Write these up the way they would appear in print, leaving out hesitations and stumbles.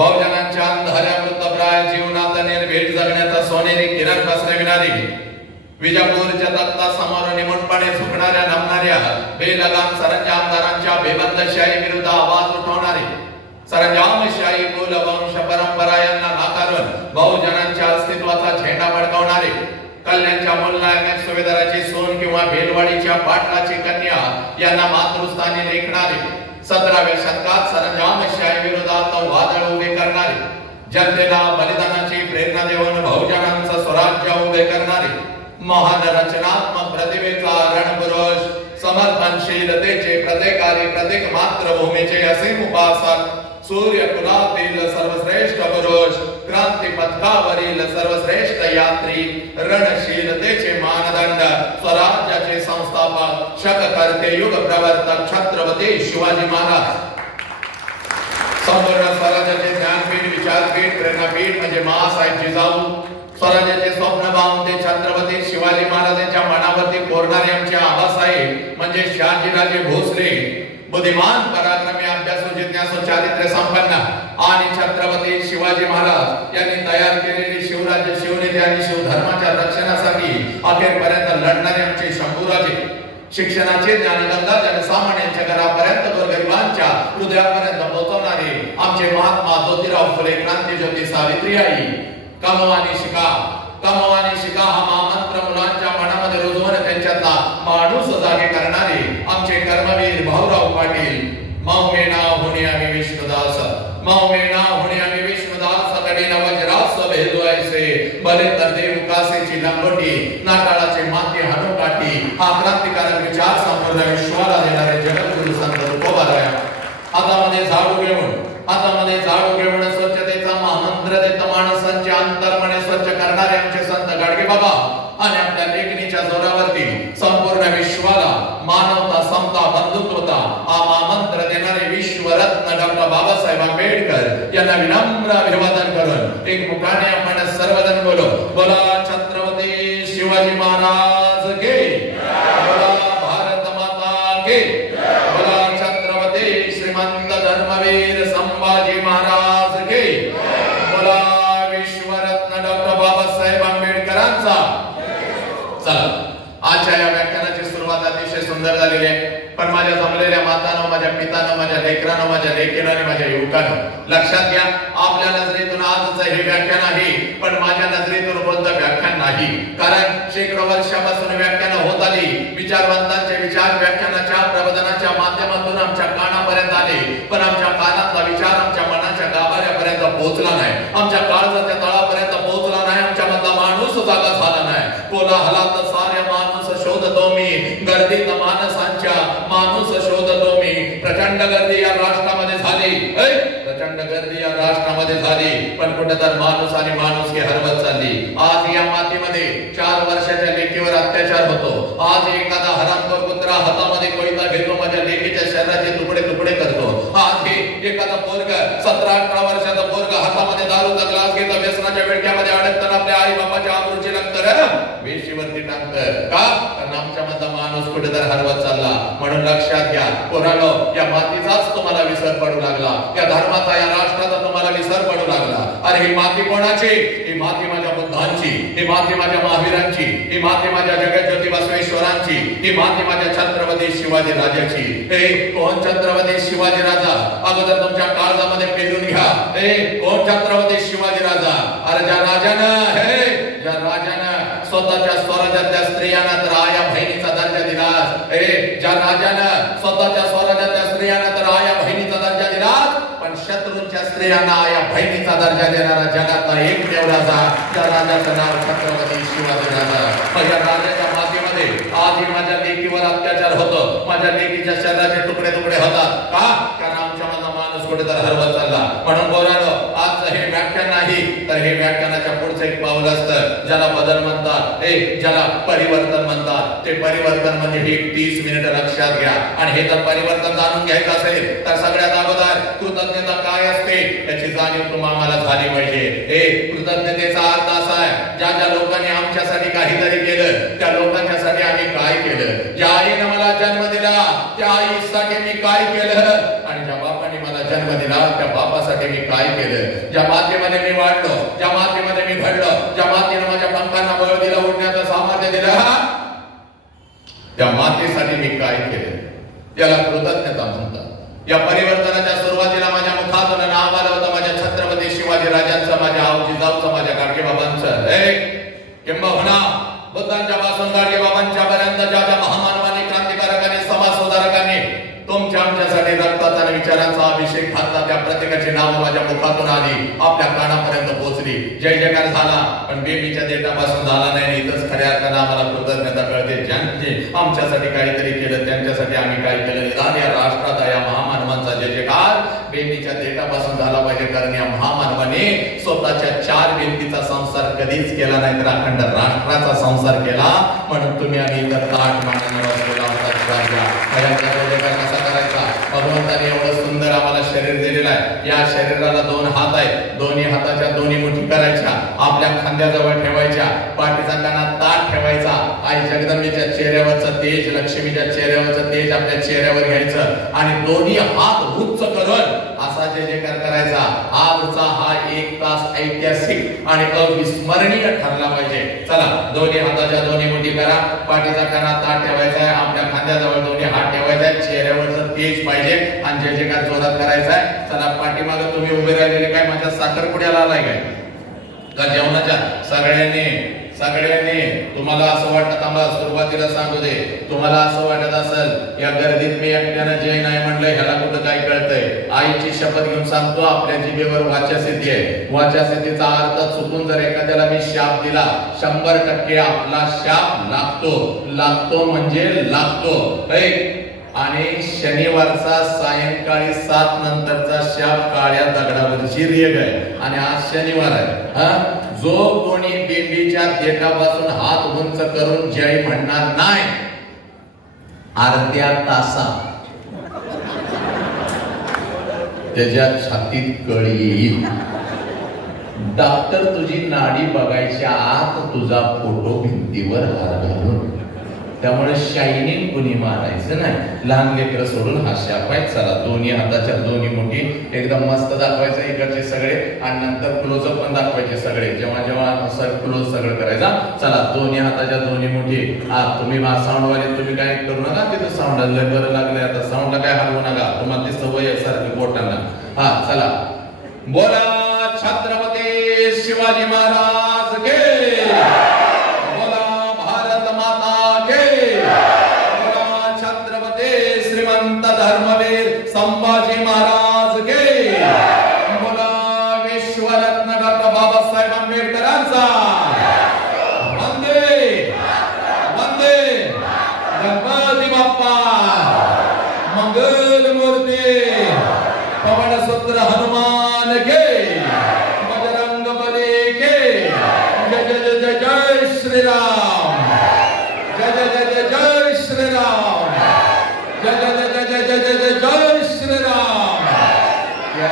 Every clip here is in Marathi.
बहुजनांच्या अंधाऱ्या मृतप्राय जीवनात निर्भीड जगण्याचा सोनेरी किरण पसरविणारी, विजापूरच्या तख्तासमोर निमूटपणे झुकणाऱ्या नमणाऱ्या बेलगाम सरंजामदारांच्या बेबंदशाही विरुद्ध आवाज उठवणारी, सरंजामशाही कुल वंश परंपरा यांना नाकारून बहुजनांच्या अस्तित्वाचा झेंडा फडकवणारी, कल्याणच्या मूलनायक सुभेदाराची सून किंवा भेलवाडीच्या पाटलाची कन्या यांना मातृस्थानी लेखणारी, 17व्या शतकात सरंजामशाही विरोधात वादळ उभे करणारी, जनतेला बलिदानाची प्रेरणा देऊन बहुजनांचं स्वराज्य उभे करणारी, महान रचनात्मक प्रतिभेचा रणपुरुष, समर्थनशीलतेचे प्रत्येकारी प्रत्येक मातृभूमीचे असीम उपासक, सूर्य कुलातील सर्वश्रेष्ठ पुरुष, क्रांती पथकावरील सर्वश्रेष्ठ यात्री, रणशीलतेचे मानदंड, स्वराज्याचे संस्थापक, शककर्ते, युग प्रवर्तक छत्रपती शिवाजी महाराज, संपूर्ण स्वराज्याचे ज्ञानपीठ, विचारपीठ, प्रेरणापीठ म्हणजे महासाहेब जिजाऊ, स्वराज्याचे स्वप्न पाहून ते छत्रपती शिवाजी महाराजांच्या मनावरती कोरणारे आमचे आबासाहेब म्हणजे शहाजीराजे भोसले, बुद्धिमान, पराक्रमी, अभ्यासू, जिज्ञासू, चारित्र्य संपन्न आणि छत्रपती शिवाजी महाराज यांनी तयार केलेली शिवराज्य, शिवनीती आणि शिवधर्माच्या रक्षणासाठी अखेरपर्यंत लढणारे आमचे शंभूराजे, शिक्षणाचे ज्ञानगंगा जनसामान्यांच्या घरापर्यंत गोरगरिबांच्या हृदयापर्यंत पोहोचवणारे आमचे महात्मा ज्योतिराव फुले, क्रांतीज्योती सावित्रीबाई, कमवानी शिका हा महामंत्र मुलांच्या मनामध्ये रुजवून त्यांच्यातला माणूस जागे करणारे आमचे कर्मवीर भाऊराव पाटील, मौमेना होणे आम्ही विष्णुदास, मौमेना होणे आम्ही विष्णुदास, कठीण वज्रास भेदू ऐसे, भले तर देव कासेची लंगोटी, नाताळाचे माती हाणूकाठी, हा क्रांतिकारक विचार संपूर्ण विश्वाला देणारे जगद्गुरु संत तुकोबाराया हातामध्ये झाडू घेऊन स्वच्छतेचा महामंत्र देत माणसांचे अंतर्मने स्वच्छ करणारे आमचे संत गाडगे बाबा आणि आपल्या लेखणीच्या जोरावरती संपूर्ण विश्वाला मानवता, समता, बंधुत्वता हा महामंत्र देणारे विश्वरत्न डॉक्टर बाबासाहेब आंबेडकर यांना विनम्र अभिवादन करून एक मुखाने आपण सर्वजण बोला छत्रपती शिवाजी महाराज के, बोला भारत माता के, बोला छत्रपती श्रीमंत धर्मवीर संभाजी महाराज के, बोला विश्वरत्न डॉक्टर बाबासाहेब आंबेडकरांचा। चला, आजच्या या व्याख्यानाची सुरुवात अतिशय सुंदर झालेली आहे, पण माझ्या जमलेल्या मातांनो, माझ्या पितांनो, माझ्या लेकरांनो, माझ्या लेकीनो आणि माझ्या युवकांनो, लक्षात घ्या, आपल्या नजरेतून आजचं हे व्याख्यान आहे, पण माझ्या नजरेतून कोणतं व्याख्यान नाही, कारण शेकडो वर्षापासून व्याख्यान होत आली, विचारवंतांचे विचार व्याख्यानाच्या प्रबोधनाच्या माध्यमातून आमच्या कानापर्यंत आले, पण आमच्या कानातला विचार आमच्या मनाच्या गाभाऱ्यापर्यंत पोहोचला नाही, आमच्या काळजाच्या तळापर्यंत पोहोचला नाही, आमच्या मधला माणूस जागा झाला नाही, कोलाहलात साऱ्या माणूस शोधतो मी, गर्दीत माणसांच्या माणूस शोधतो मी, प्रचंड गर्दी या राष्ट्रामध्ये झाली, प्रचंड गर्दी या राष्ट्रामध्ये झाली, पण कुठे तर माणूस आणि माणूस की हरवत चालली। आज या मातीमध्ये 4 वर्षाच्या लेकीवर अत्याचार होतो, आज एखादा हरामखोर कुत्रा हातामध्ये कोयता घेतो, माझ्या लेकीच्या शरीराचे तुकडे तुकडे करतो, आज हे एखादा पोरग 17-18 वर्षाचा पोरग हातामध्ये दारूचा ग्लास घेतो, व्यसनाच्या विळख्यामध्ये अडकताना आपल्या आई बाबाच्या आबरूचे रक्त वेशीवरती टाकतं का, कारण आमच्या मधला माणूस कुठे तर हरवत चालला। म्हणून लक्षात घ्या पोरांनो, या मातीचाच तुम्हाला विसर पडू लागला, या धर्माचा, या राष्ट्राचा तुम्हाला विसर पडू लागला। अरे ही माती कोणाची? ही माती माझ्या बुद्धांची, ही माती माझ्या महावीरांची, ही माती माझ्या जगज्योती बसवेश्वरांची, ही माती माझ्या छत्रपती शिवाजी राजाची। हे कोण छत्रपती शिवाजी राजा? अगोदर तुमच्या काळजामध्ये पेरून घ्या, हे कोण छत्रपती शिवाजी राजा? अरे ज्या राजानं स्वतःच्या स्वराज्यातल्या स्त्रियांना तर आया बहिणीचा दर्जा दिला, ज्या राजानं स्वतःच्या स्वराज्यातल्या स्त्रियांना तर आया बहिणीचा दर्जा दिला, पण शत्रूंच्या स्त्रियांना आया बहिणीचा दर्जा देणारा जगातला एकमेव राजा, त्या राजाचं नाव छत्रपती शिवाजी राजा। या राजाच्या मातीमध्ये आजही माझ्या लेकीवर अत्याचार होतो, माझ्या लेकीच्या शरीराचे तुकडे तुकडे होतात का, कारण आमच्या मधला माणूस कुठे तर हरवत चालला। म्हणून बोलालो, आजचं हे व्याख्यान नाही तर हे व्याख्यानाच्या पुढचं एक पाऊल असतं, ज्याला बदल म्हणतात, ज्याला परिवर्तन म्हणतात। ते परिवर्तन म्हणजे हे 30 मिनिट लक्षात घ्या, आणि हे जर परिवर्तन जाणून घ्यायचं असेल तर सगळ्यात अगोदर कृतज्ञता काय असते याची जाणीव तुम्हाला झाली पाहिजे। कृतज्ञतेचा अर्थ असा आहे, ज्या ज्या लोकांनी आमच्यासाठी काहीतरी केलं त्या लोकांच्यासाठी आम्ही काय केलं, ज्या आईने मला जन्म दिला त्या आईसाठी मी काय केलं, आणि ज्या बापाने मला जन्म दिला त्या बापासाठी मी काय केलं, ज्या मातीमध्ये मी वाढलो, ज्या मातीमध्ये मी घडलो, ज्या मातीने माझ्या पंखांना बळ दिलं, उडण्याचं सामर्थ्य दिलं, त्या मातीसाठी मी काय केलं, त्याला कृतज्ञता म्हणतात. या परिवर्तनाच्या सुरुवातीला माझ्या मुखातून नाव आलं होतं माझ्या छत्रपती शिवाजी राजांचं, माझ्या आऊ जिजाऊचं, माझ्या गाडगे बाबांचं. किंबहुना बुद्धांच्या पासून गाडगे बाबांच्या पर्यंत ज्या ज्या महामानवांनी, क्रांतिकारकांनी, समाज सुधारकांनी तुमच्या आमच्यासाठी रक्ताचा आणि विचारांचा अभिषेक घातला, त्या प्रत्येकाची नाव माझ्या मुखातून आली, आपल्या कानापर्यंत पोहोचली. जय जयकार झाला, पण बेबीच्या देठापासून झाला नाही. इथंच खऱ्या अर्थानं आम्हाला कृतज्ञता कळते. ज्यांनी आमच्यासाठी काहीतरी केलं त्यांच्यासाठी आम्ही काय केलं. निदान या राष्ट्रात या महामानवांचा जय जयकार बेबीच्या देठापासून झाला पाहिजे, कारण या महामानवाने स्वतःच्या 4 भिंतीचा संसार कधीच केला नाही, तर अखंड राष्ट्राचा संसार केला. म्हणून तुम्ही आम्ही इतर ताट मानून कसा करायचा. भगवंताने एवढं सुंदर आम्हाला शरीर दिलेलं आहे. या शरीराला 2 हात आहेत, दोन्ही हाताच्या दोन्ही मुठी करायच्या, आपल्या खांद्याजवळ ठेवायच्या, पाठीचा कानात ताट ठेवायचा, आई जगदंबेच्या चेहऱ्यावरचं तेज, लक्ष्मीच्या चेहऱ्यावरचं तेज आपल्या चेहऱ्यावर घ्यायचं आणि दोन्ही हात उच्च करून असा जय जयकार करायचा. आजचा हा 1 तास ऐतिहासिक आणि अविस्मरणीय ठरला पाहिजे. चला, दोन्ही हाताच्या दोन्ही मुठी करा, पाठीचा कानात ताट ठेवायचा आहे, आपल्या खांद्याजवळ दोन्ही हात ठेवायचे आहेत, चेहऱ्यावरचं तेज पाहिजे आणि जय जयकार जोरात करायचा आहे. चला, पाठीमागे तुम्ही उभे राहिलेले काय माझ्या साखरपुड्याला आलाय काय का जेवणाच्या? सगळ्यांनी तुम्हाला असं वाटत, आम्हाला सुरुवातीला सांगू दे, तुम्हाला असं वाटत असेल या गर्दीत मी एकट्यानं जय नाही म्हणलं, ह्याला कुठं काय कळतंय. आईची शपथ घेऊन सांगतो, आपल्या जिभेवर वाचासिद्धी आहे. वाचासिद्धीचा अर्थ चुकून जर एखाद्याला मी शाप दिला, 100% आपला शाप लागतो म्हणजे लागतो. आणि शनिवारचा सायंकाळी 7 नंतरचा शाप काळ्या दगडावरची रेघ आहे. आणि आज शनिवार आहे. जो कोणी बेबीच्या देठापासून हात उंच करून जय म्हणणार नाही, अर्ध्या तासात त्याच्या छातीत कळ येईल. डॉक्टर तुझी नाडी बघायच्या आत तुझा फोटो भिंतीवर हार घालून. त्यामुळे शायनिंग कुणी मारायचं नाही. लहान लेकरं सोडून हा शाप आहे. चला, दोन्ही हाताच्या दोन्ही मुठी एकदम मस्त दाखवायचं इकडचे सगळे आणि नंतर क्लोजअप पण दाखवायचे सगळे. जेव्हा क्लोज सगळं करायचा. चला, दोन्ही हाताच्या दोन्ही मुठी. तुम्ही साऊंडवाले तुम्ही काय करू नका, तिथं साऊंड बरं लागलंय, आता साऊंडला काय हलवू नका, तुम्हाला ती सवय आहे सारखी बोटांना. चला, बोला छत्रपती शिवाजी महाराज के, धर्मवीर संभाजी महाराज के, बोला विश्वरत्न डॉक्टर बाबासाहेब आंबेडकरांचा. वंदे वंदे गणपती बाप्पा, मंगल मूर्ती, पवनसूत्र हनुमान के, बजरंग बली के. जय जय जय जय श्रीराम, जय जय जय जय श्रीराम, जय जय जय जय जय जय जय जय श्रीराम. क्या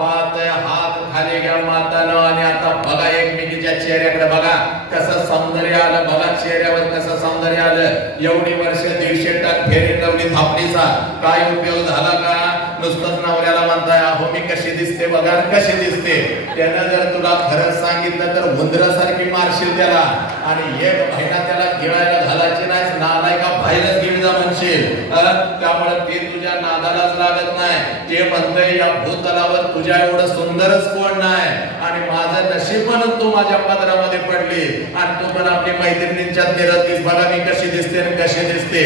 बात आहे. हात खाली घ्या मातानो. आणि आता बघा एकमेकीच्या चेहऱ्याकडे बघा, कसं सौंदर्य आलं बघा, चेहऱ्यावर कसं सौंदर्य आलं. एवढी वर्ष 150 टन फेरी लावली थापडीचा, काय उपयोग झाला का? नुसतंच नवऱ्याला म्हणताय अहो मी कशी दिसते बघा, कशी दिसते. त्यानं जर तुला खरं सांगितलं तर उंदरासारखी मारशील त्याला, आणि 1 महिना त्याला गिळायला घालायची नाही, नालायका बाहेरच गिळ जा म्हणशील. त्यामुळे ते तुझ्या नादालाच लागत नाही. ते म्हणतंय या भूतलावर तुझ्या एवढं सुंदरच कोण नाही, आणि माझं नशीब म्हणून तू माझ्या पदरामध्ये पडली, आणि तू पण आपली मैत्रिणींच्या निरतीस बघा मी कशी दिसते आणि कशी दिसते.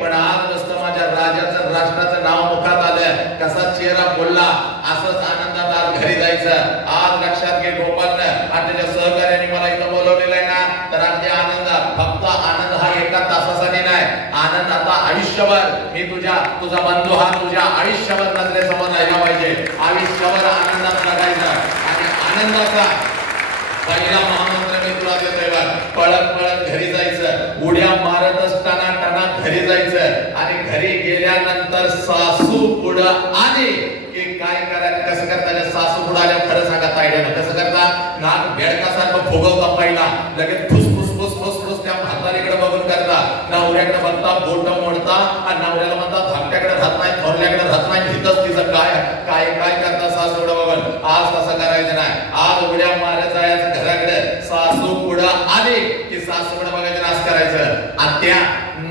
पण आज नुसतं माझ्या राजाचं राष्ट्राचं नाव मुखात आलं, कसा चेहरा बोलला, असंच आनंदात आज घरी जायचं. आज लक्षात घे गोपालनं आणि त्याच्या सहकार्याने मला इथं बोलवलेलं आहे ना, तर अगदी आनंदात. फक्त आनंद हा 1 तासासाठी नाही, आनंद आता आयुष्यभर. मी तुझा बंधू हा तुझ्या आयुष्यभर नजरेसमोर राहिला पाहिजे. आयुष्यभर आनंदात जगायचं. आणि आनंदाचा पहिला महामंत्र मी तुला देतोय बघ, पळत पळत घरी जायचं, उड्या मारत असताना टना घरी जायचं, आणि घरी गेल्यानंतर सासू पुढं आली की काय करायचं, कसं करता? सासू पुढं आल्या खरं सांगा तायड्यानं कसं करता? नाक बेडकासारखं फुगवता पहिला, लगेच फुसफुस फुसफुस त्या म्हातारीकडे बघून करता, नवऱ्याकडे बघता, बोट मोडता, आणि नवऱ्याला म्हणता धाकट्याकडे राहत नाही, थोरल्याकडे राहत नाही, हिथंच तिचं काय काय काय करता सासूकडे बघा. आज तसं करायचं नाही. आज उड्या मारत जायचं घराकडे, सासू पुढं आली की सासूकडे बघायचं, नाच करायचं, आत्या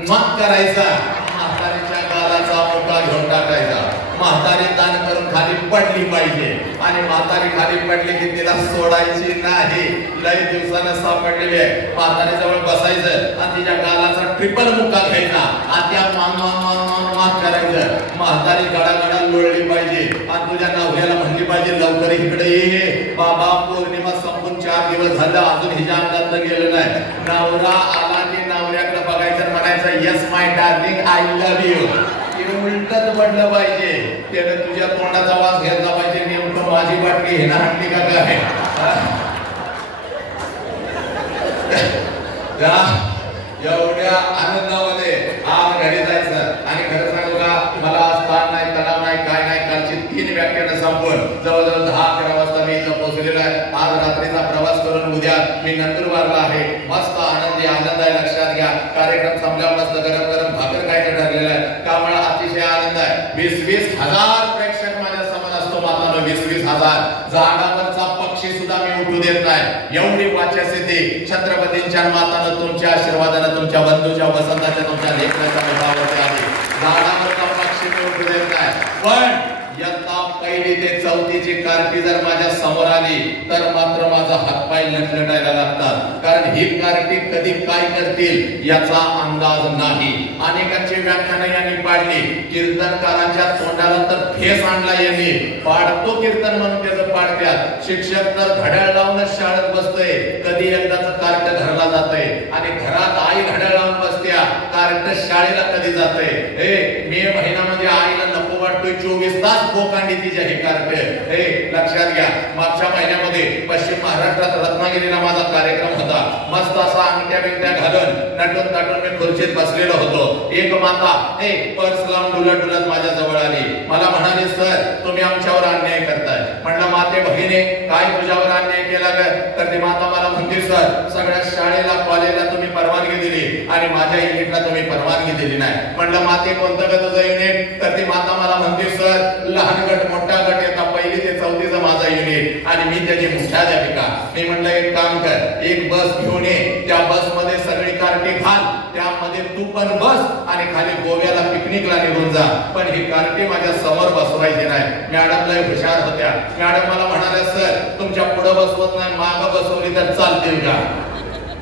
मत करायचा, म्हातारीच्या गालाचा मुका घेऊन टाकायचा. म्हातारी दान करून खाली पडली पाहिजे आणि म्हातारी खाली पडली की तिला सोडायची नाही. लई दिवसानं सापडलेली आहे. म्हातारी जवळ बसायचं आणि तिच्या गालाचा ट्रिपल मुका घ्यायचा, आत्या मान मान मान मान मान करायचं. म्हातारी गडागडा लोळली पाहिजे आणि तुझ्या नवऱ्याला म्हणली पाहिजे, लवकर इकडे ये बाबा, पौर्णिमा संपून 4 दिवस झालं, अजून हिच्या अंगात गेलं नाही. नवरा आला की नवऱ्याकडे बघायचं, म्हणायचं yes my darling I love you. उलटच पडलं पाहिजे, त्याने तुझ्या तोंडाचा वास घेतला पाहिजे, नेमकं माझी बाटली हे ना हंडी का काय. एवढ्या आनंदामध्ये आज घरी जायचं आणि खरं सांगू का, मला आज ताण नाही, तणाव नाही, काय नाही. कालची 3 व्याख्यानं संपवून जवळजवळ 10-11 वाजता मी इथं पोहोचलेलो आहे. आज रात्रीचा प्रवास करून उद्या मी नंदुरबारला आहे. मस्त आनंद आहे. लक्षात घ्या, कार्यक्रम संपल्यावर मस्त गरम गरम भाकर काय ठरलेलं आहे. त्यामुळे अतिशय आनंद आहे. 20-20 हजार प्रेक्षक माझ्या समोर असतो. मात्र 20-20 हजार झाडावरचा पक्षी सुद्धा मी उठू देत नाही. एवढी वाच्यासिद्धी छत्रपतींच्या मातानं, तुमच्या आशीर्वादानं, तुमच्या बंधूच्या वसंताच्या, तुमच्या लेखनाच्या मुखावरती आली. झाडावरचा पक्षी मी उठू देत नाही. पण इयत्ता 1ली ते 4थीची कार्टी जर माझ्या समोर आली तर मात्र माझा हातपाय लटलटायला लागतात. कारण ही कार्टी कधी काय करतील याचा अंदाज नाही. अनेकांची व्याख्यानं यांनी पाडली. कीर्तनकारांच्या तोंडाला तर फेस आणला यांनी. पाडतो कीर्तन म्हणून त्याचं पाडत्यात. शिक्षक तर घड्याळ लावूनच शाळेत बसतोय, कधी एकदाच कार्ट घरला जातंय आणि घरात आई घड्याळ लावून बसत्या, कार्ट शाळेला कधी जातंय. मे महिन्यामध्ये आईला नको वाटतोय, 24 तास बोकांडी तिच्या हे कार्ट. लक्षात घ्या, मागच्या महिन्यामध्ये पश्चिम महाराष्ट्रात रत्नागिरीला माझा कार्यक्रम होता. मस्त असा अंगठ्या बिंगट्या घालून नटून ताटून मी खुर्चीत बसलेलो होतो. एक माता पर्स लावून डुलत डुलत माझ्या जवळ आली. मला म्हणाली, सर तुम्ही आमच्यावर अन्याय करताय. म्हणलं, माते भगिनी काय तुझ्यावर अन्याय केला ग? तर ती माता मला म्हणते, सर सगळ्या शाळेला कॉलेजला तुम्ही परवानगी दिली आणि माझ्या युनिटला तुम्ही परवानगी दिली नाही. म्हणलं, माते कोणतं ग तुझं युनिट? तर ती माता मला म्हणते, सर लहान गट मोठा गट येता 1ली ते 4थीचं माझा युनिट आणि मी त्याची मुख्याध्यापिका. मी म्हणलं, एक काम कर, एक बस घेऊन ये, त्या बस मध्ये सगळी कार्टी घाल, त्यामध्ये तू पण बस आणि खाली गोव्याला पिकनिकला निघून जा. पण ही कार्टी माझ्या समोर बसवायची नाही. मॅडम लय हुशार होत्या. मॅडम मला म्हणाल्या, सर तुमच्या पुढे बसवत नाही, मागं बसवली तर चालतील का?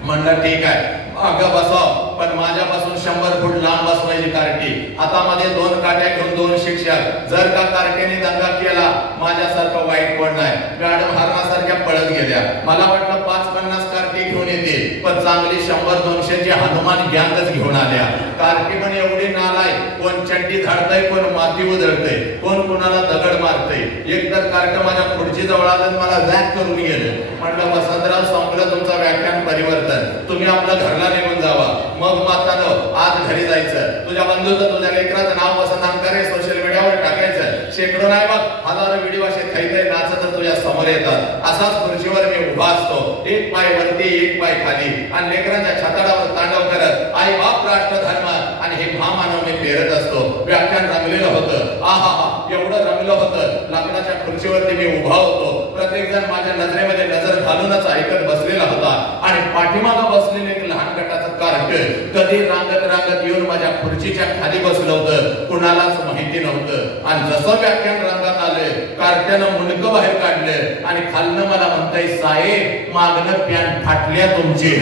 म्हणलं, ठीक आहे मागं बसव, पण माझ्यापासून 100 फूट लांब बसवायची कार्टी. हातामध्ये 2 काट्या घेऊन 2 शिक्षक. जर का कार्टीने दंगा केला, माझ्यासारखं वाईट कोण नाही. मॅडम हरणासारख्या पळत गेल्या. मला वाटलं 5-50 कार्टी घेऊन येतील, पण चांगली 100-200 हनुमान गँगच घेऊन आल्या. कार्टी पण एवढी नालाय, कोण चड्डी झाडतय, कोण माती उधळतय, कोण कुणाला दगड मारतय. एक तर कार्ट माझ्या खुर्ची जवळ आलं, मला वॅक करून गेलं. म्हटलं, वसंतराव संपलं तुमचं व्याख्यान परिवर्तन, तुम्ही आपल्या घरला निघून जावा. मग मातानो आज घरी जायचं. तुझ्या बंधूचं, तुझ्या लेकराचं नाव वसंत अंकारे सोशल मीडियावर टाकायचं. शेकडो नाही बघ, हजारो व्हिडिओ असे थैथै नाचत तुझ्या समोर येतात. असाच खुर्चीवर मी उभा असतो, एक पाय वरती एक पाय खाली आणि लेकरांच्या छाताडावर तांडव करत आई बाप राष्ट्र धर्म आणि हे महामानव मी पेरत असतो. व्याख्यान रंगलेलं होतं. आहा एवढं रंगलं होतं. लग्नाच्या खुर्चीवरती मी उभा होतो. प्रत्येक जण माझ्या नजरेमध्ये नजर घालूनच ऐकत बसलेला होता आणि पाठीमागं बसलेले एक लहान गटाचं कार्ट कधी रांगत येऊन माझ्या खुर्चीच्या खाली बसलं होतं, कुणालाच माहिती नव्हतं. आणि जसं व्याख्यान रंगात आलं, कार्ट्यानं मुंडकं बाहेर काढलं आणि खालनं मला म्हणताय, साहेब मागणं पॅन्ट फाटल्या तुमची.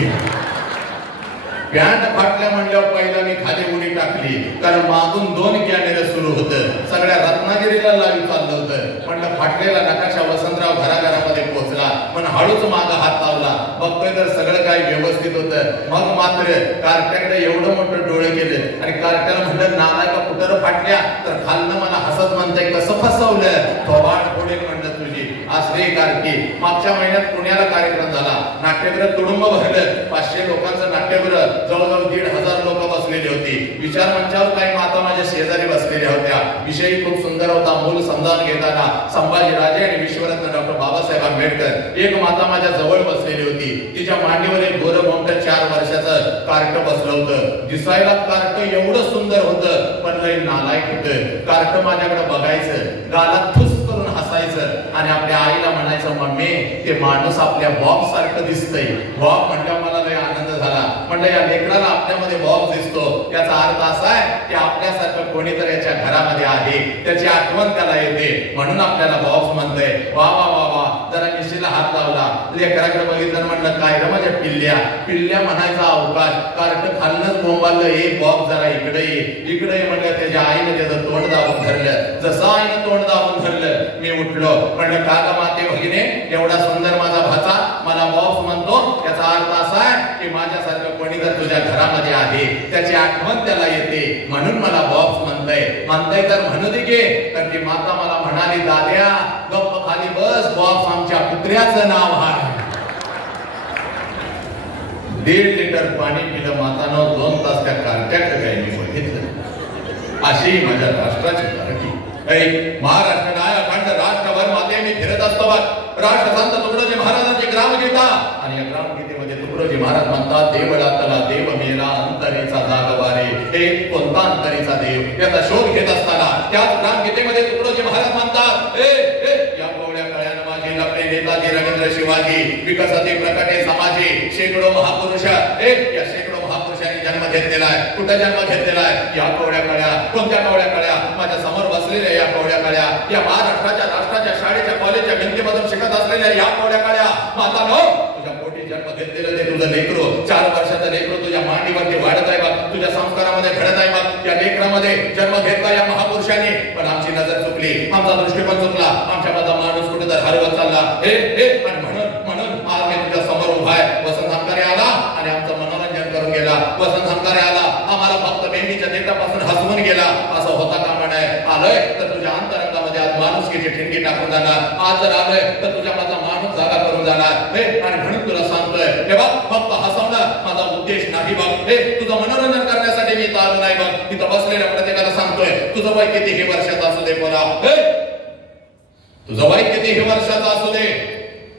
पॅन्ट फाटल्या म्हणल्यावर पहिला मी खाली उडी टाकली, कारण मागून 2 कॅमेरे सुरू होतं. सगळ्या रत्नागिरीला लाईव्ह चाललं होतं. म्हणलं, फाटलेला नकाशा वसंतराव घराघरामध्ये पोहोचला. पण हळूच मागं हात लावला, बघतोय तर सगळं काही व्यवस्थित होतं. मग मात्र कार्ट्याकडे एवढं मोठं डोळे केलं आणि कार्ट्याला म्हणलं, नालायका कुठं फाटल्या? तर खालनं मला हसत म्हणताय, कसं फसवलं? थोबाड फोडेल म्हणलं तुझी. असले कार्टी. मागच्या महिन्यात पुण्याला कार्यक्रम झाला. नाट्यगृह तुडुंब भरलं. 500 लोकांचं नाट्यगृह. जवळजवळ 1,500 लोक बसलेली होती. विचार मंचावर काही माता माझ्या शेजारी बसलेल्या होत्या. विषय खूप सुंदर होता. मूल समजावून घेताना संभाजीराजे आणि विश्वरत्न डॉक्टर बाबासाहेब आंबेडकर. एक माता माझ्या जवळ बसलेली होती. तिच्या मांडीवर एक गोरं मोठं 4 वर्षाचं कार्ट बसलं होतं. दिसायला कार्ट एवढं सुंदर होतं, पण लई नालायक होतं. कार्ट माझ्याकडे बघायचं, गालात फुस करून हसायचं आणि आपल्या आईला म्हणायचं, म्हणायचं मम्मी ते माणूस आपल्या बॉब सारखं दिसतंय. बॉब म्हणल्या मला लय आनंद झाला. म्हणलं या लेकराला आपल्यामध्ये बॉब दिसतो याचा अर्थ असा आहे की आपल्यासारखं कोणीतरी याच्या घरामध्ये आहे, त्याची आठवण त्याला येते म्हणून आपल्याला बॉब म्हणतंय. वा वा वा वा. जरा मिशीला हात लावला, लेकराकडे बघितलं, म्हणलं काय रे माझ्या पिल्ल्या. पिल्ल्या म्हणायचा अवकाश, कारण खाल्लंच बोंबाललं, हे बॉब जरा इकडे ये इकडे ये म्हणलं. त्याच्या आईने त्याचं तोंड दाबून धरलं. जसं आईनं तोंड दाबून धरलं मी उठलो. म्हणलं का ग माते भगिने, एवढा सुंदर माझा भाचा मला बॉब म्हणतो, याचा अर्थ असा आहे की माझ्यासारखं कोणी जर तुझ्या घरामध्ये आहे त्याची आठवण त्याला येते म्हणून मला बॉब म्हणताय तर म्हणू दे गे. तर ती माता मला म्हणाली, दाद्या गप्प खाली बस, बॉब आमच्या कुत्र्याचं नाव आहे. 1.5 लिटर पाणी पिलं मातानं, 2 तास त्या कार्ट्याकडे काय मी बघितलं. अशी माझ्या राष्ट्राची तरकी. महाराष्ट्र नाय अखंड राष्ट्रभर माते मी फिरत असतो. राष्ट्रसंत तुकडोजी महाराजांची ग्रामगीता, आणि या ग्रामगीतेमध्ये तुकडोजी महाराज म्हणतात, देवळातला देव मेला अंतरीचा जागवारे. हे कोणता अंतरीचा देव याचा शोध घेत असताना त्याच ग्रामगीतेमध्ये तुकडोजी महाराज म्हणतात, या कोवळ्या कळ्यानं माझे लपले नेताजी रवींद्र शिवाजी, विकसते प्रकटे समाजे, शेकडो महापुरुष. या शेकडो महापुरुषांनी जन्म घेतलेला आहे. कुठे जन्म घेतलेला आहे? या कोवळ्या कळ्या. कोणत्या कोवळ्या कळ्या? माझ्या समोर बसलेल्या या कोवळ्या कळ्या, या महाराष्ट्राच्या राष्ट्राच्या शाळेच्या कॉलेजच्या भिंतीमधून शिकत असलेल्या या कोवळ्या कळ्या. मातानो, तुझ्या पोटी जन्म घेतलेलं ते तुझं लेकरू, 4 वर्षाचं लेकरू तुझ्या मांडीवरती वाढत आहे बघ, तुझ्या संस्कारामध्ये घडत आहे बघ. या लेकरामध्ये जन्म घेतला या महापुरुषांनी, पण आमची नजर चुकली, आमचा दृष्टिकोन चुकला, आमच्या माझा माणूस कुठे तर हरवत चालला. म्हणून आज मी तुझ्या समोर उभा आहे. वसंत हंकारे आला आणि आमचं मनोरंजन करून गेला. वसंत हंकारे आला, आम्हाला फक्त मेंढीच्या देठापासून हसवून गेला. असं होता कामा नये. आलोय तर तुझ्या अंतरंगामध्ये आज माणुसकीची ठिणगी टाकून जाणार. आज जर आलोय तर तुझ्या माझा माणूस जागा करून जाणार. आणि म्हणून तुला सांगतोय, हे बघ, फक्त हसवणं माझा उद्देश नाही बघ. तुझं मनोरंजन करण्यासाठी मी इथं आलो नाही बघ. तिथं बसलेल्या प्रत्येकाला सांगतोय, तुझं वय कितीही वर्षाचं असू दे बोला, तुझं वय कितीही वर्षाचं असू दे,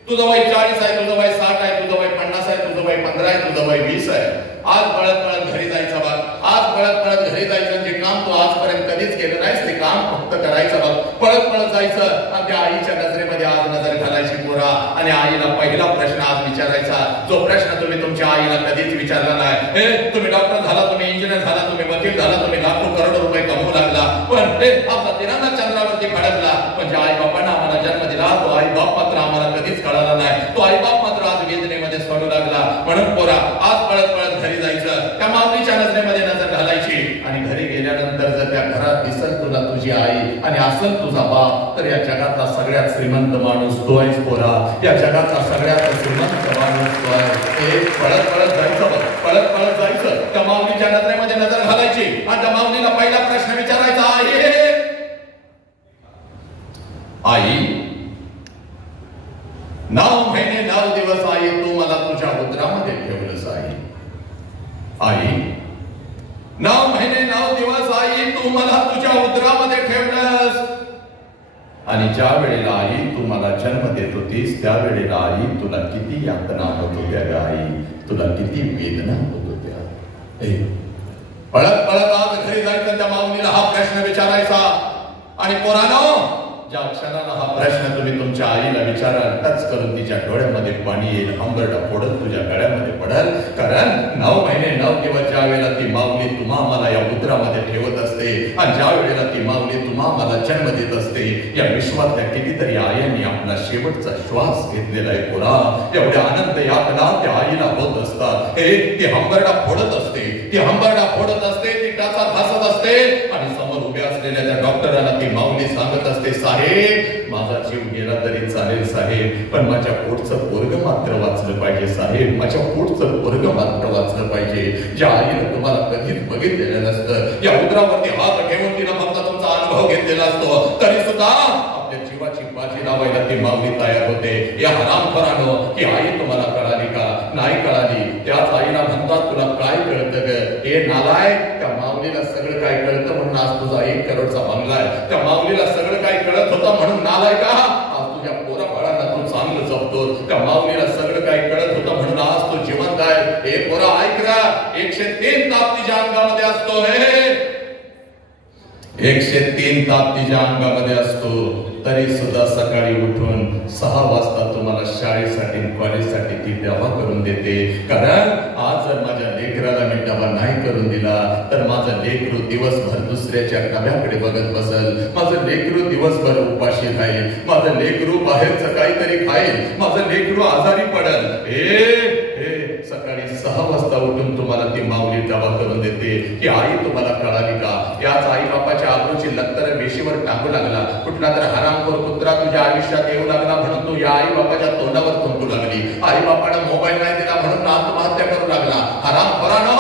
तुझं वय 40 आहे, तुझं वय 60 आहे, तुझं वय 50 आहे, तुझं वय 15 आहे, तुझं वय 20 आहे. आज पळत घरी जायचं बघ. आज पळत घरी जायचं. जे काम तू आजपर्यंत कधीच केलं नाहीस ते काम फक्त करायचं बघ. पळत जायचं आणि त्या आईच्या नजरेमध्ये आज नजर घालायची पोरा. आणि आईला पहिला प्रश्न आज विचारायचा, जो प्रश्न तुम्ही तुमच्या आईला कधीच विचारला नाही. तुम्ही डॉक्टर झाला, तुम्ही इंजिनियर झाला, तुम्ही वकील झाला, तुम्ही लाखो करोड रुपये कमवू लागला, पण आपला तिरंगा चंद्रावरती फडकला, म्हणजे आई बापांना आम्हाला जन्म दिला, तो आई बाप मात्र आम्हाला कधीच कळाला नाही. तो आई बाप मात्र आज वेदनेमध्ये सोडू लागला. म्हणून पोरा, आज पळत घरी जायचं, त्या माऊलीच्या नजरेमध्ये नजर घालायची. आणि घरी गेल्यानंतर जर त्या घरात दिसल तुला तुझी आई आणि असेल तुझा बाप, तर या जगातला सगळ्यात श्रीमंत माणूस तो आहेस पोरा. या जगातला सगळ्यात श्रीमंत माणूस तो आहे. पळत जायचं, पळत जायचं, त्या माऊलीच्या नजरेमध्ये नजर घालायची. आणि त्या माऊलीला पहिला प्रश्न विचारायचा, आई 9 महिने 9 दिवस आई तू मला तुझ्या उदरामध्ये ठेवलंस. आई 9 महिने 9 दिवस आई तू मला तुझ्या उदरामध्ये ठेवलंस. आणि ज्या वेळेला आई तू मला जन्म देत होतीस त्यावेळेला आई तुला किती यातना होत होत्या ग आई, तुला किती वेदना होत होत्या. पळत आज घरी जायचं, त्या माऊलीला हा प्रश्न विचारायचा. आणि पोरानो, ज्या क्षणाला हा प्रश्न तुम्ही तुमच्या आईला विचाराल, टच करून तिच्या डोळ्यामध्ये पाणी येईल, हंबरडा फोडत तुझ्या गळ्यामध्ये पडल. कारण 9 महिने 9 दिवस ज्या वेळेला ती माऊली तुम्हा मला या उदरामध्ये ठेवत असते, आणि ज्या वेळेला ती माऊली तुम्हा मला जन्म देत असते, या विश्वातल्या कितीतरी आयांनी आपला शेवटचा श्वास घेतलेला आहे पोरा. एवढ्या आनंद यातना त्या आईला होत असतात. ती हंबरडा फोडत असते, ती हंबरडा फोडत असते, ती टाचा घासत असते. आणि समोर उभ्या असलेल्या त्या डॉक्टरांना ती माऊली सांगत असते, साहेब माझा जीव गेला तरी चालेल साहेब, पण माझ्या पोटचं पोरग मात्र वाचलं पाहिजे साहेब, माझ्या पोटचं पोरग मात्र वाचलं पाहिजे. ज्या आईनं तुम्हाला कधीच बघितलेलं नसतं, या उदरावरती हात ठेवून तिनं फक्त तुमचा अनुभव घेतलेला असतो, तरी सुद्धा आपल्या जीवाची बाजी लावायला ती माऊली तयार होते. या हरामखोरानो, की आई तुम्हाला कळाली का? नाही कळाली. त्याच आईला म्हणतात, तुला काय कळतं ग? हे नालायक, त्या माऊलीला सगळं काय कळतं म्हणून आज तुझा 1 करोडचा बंगला आहे. त्या माऊलीला सगळं काय कळत होतं म्हणून नालायका आज तुझ्या पोरा बाळांना तू चांगलं जपतो. त्या माऊलीला सगळं काय कळत होतं म्हणून आज तू जिवंत आहे. हे पोरा ऐक रा, 103 ताप तिच्या अंगामध्ये असतो. 103 ताप तिच्या अंगामध्ये असतो, तरी सुद्धा सकाळी उठून 6 वाजता तुम्हाला शाळेसाठी कॉलेजसाठी ती डबा करून देते. कारण आज जर माझ्या लेकराला मी डबा नाही करून दिला तर माझं लेकरू दिवसभर दुसऱ्याच्या डब्याकडे बघत बसल, माझं लेकरू दिवसभर उपाशी राहील, माझं लेकरू बाहेरचं काहीतरी खाईल, माझं लेकरू आजारी पडल. सकाळी 6 वाजता उठून तुम्हाला ती माऊली डबा करून देते. की आई तुम्हाला कळाली का? याच आई बापाच्या आबरूची लत्तर वेशीवर टाकू लागला. कुठला तर हरामखोर कुत्रा तुझ्या आयुष्यात येऊ लागला म्हणून तू या आई बापाच्या तोंडावर थुंकू लागली. आई बापानं मोबाईल नाही दिला म्हणून आत्महत्या करू लागला. हरामखोरानो,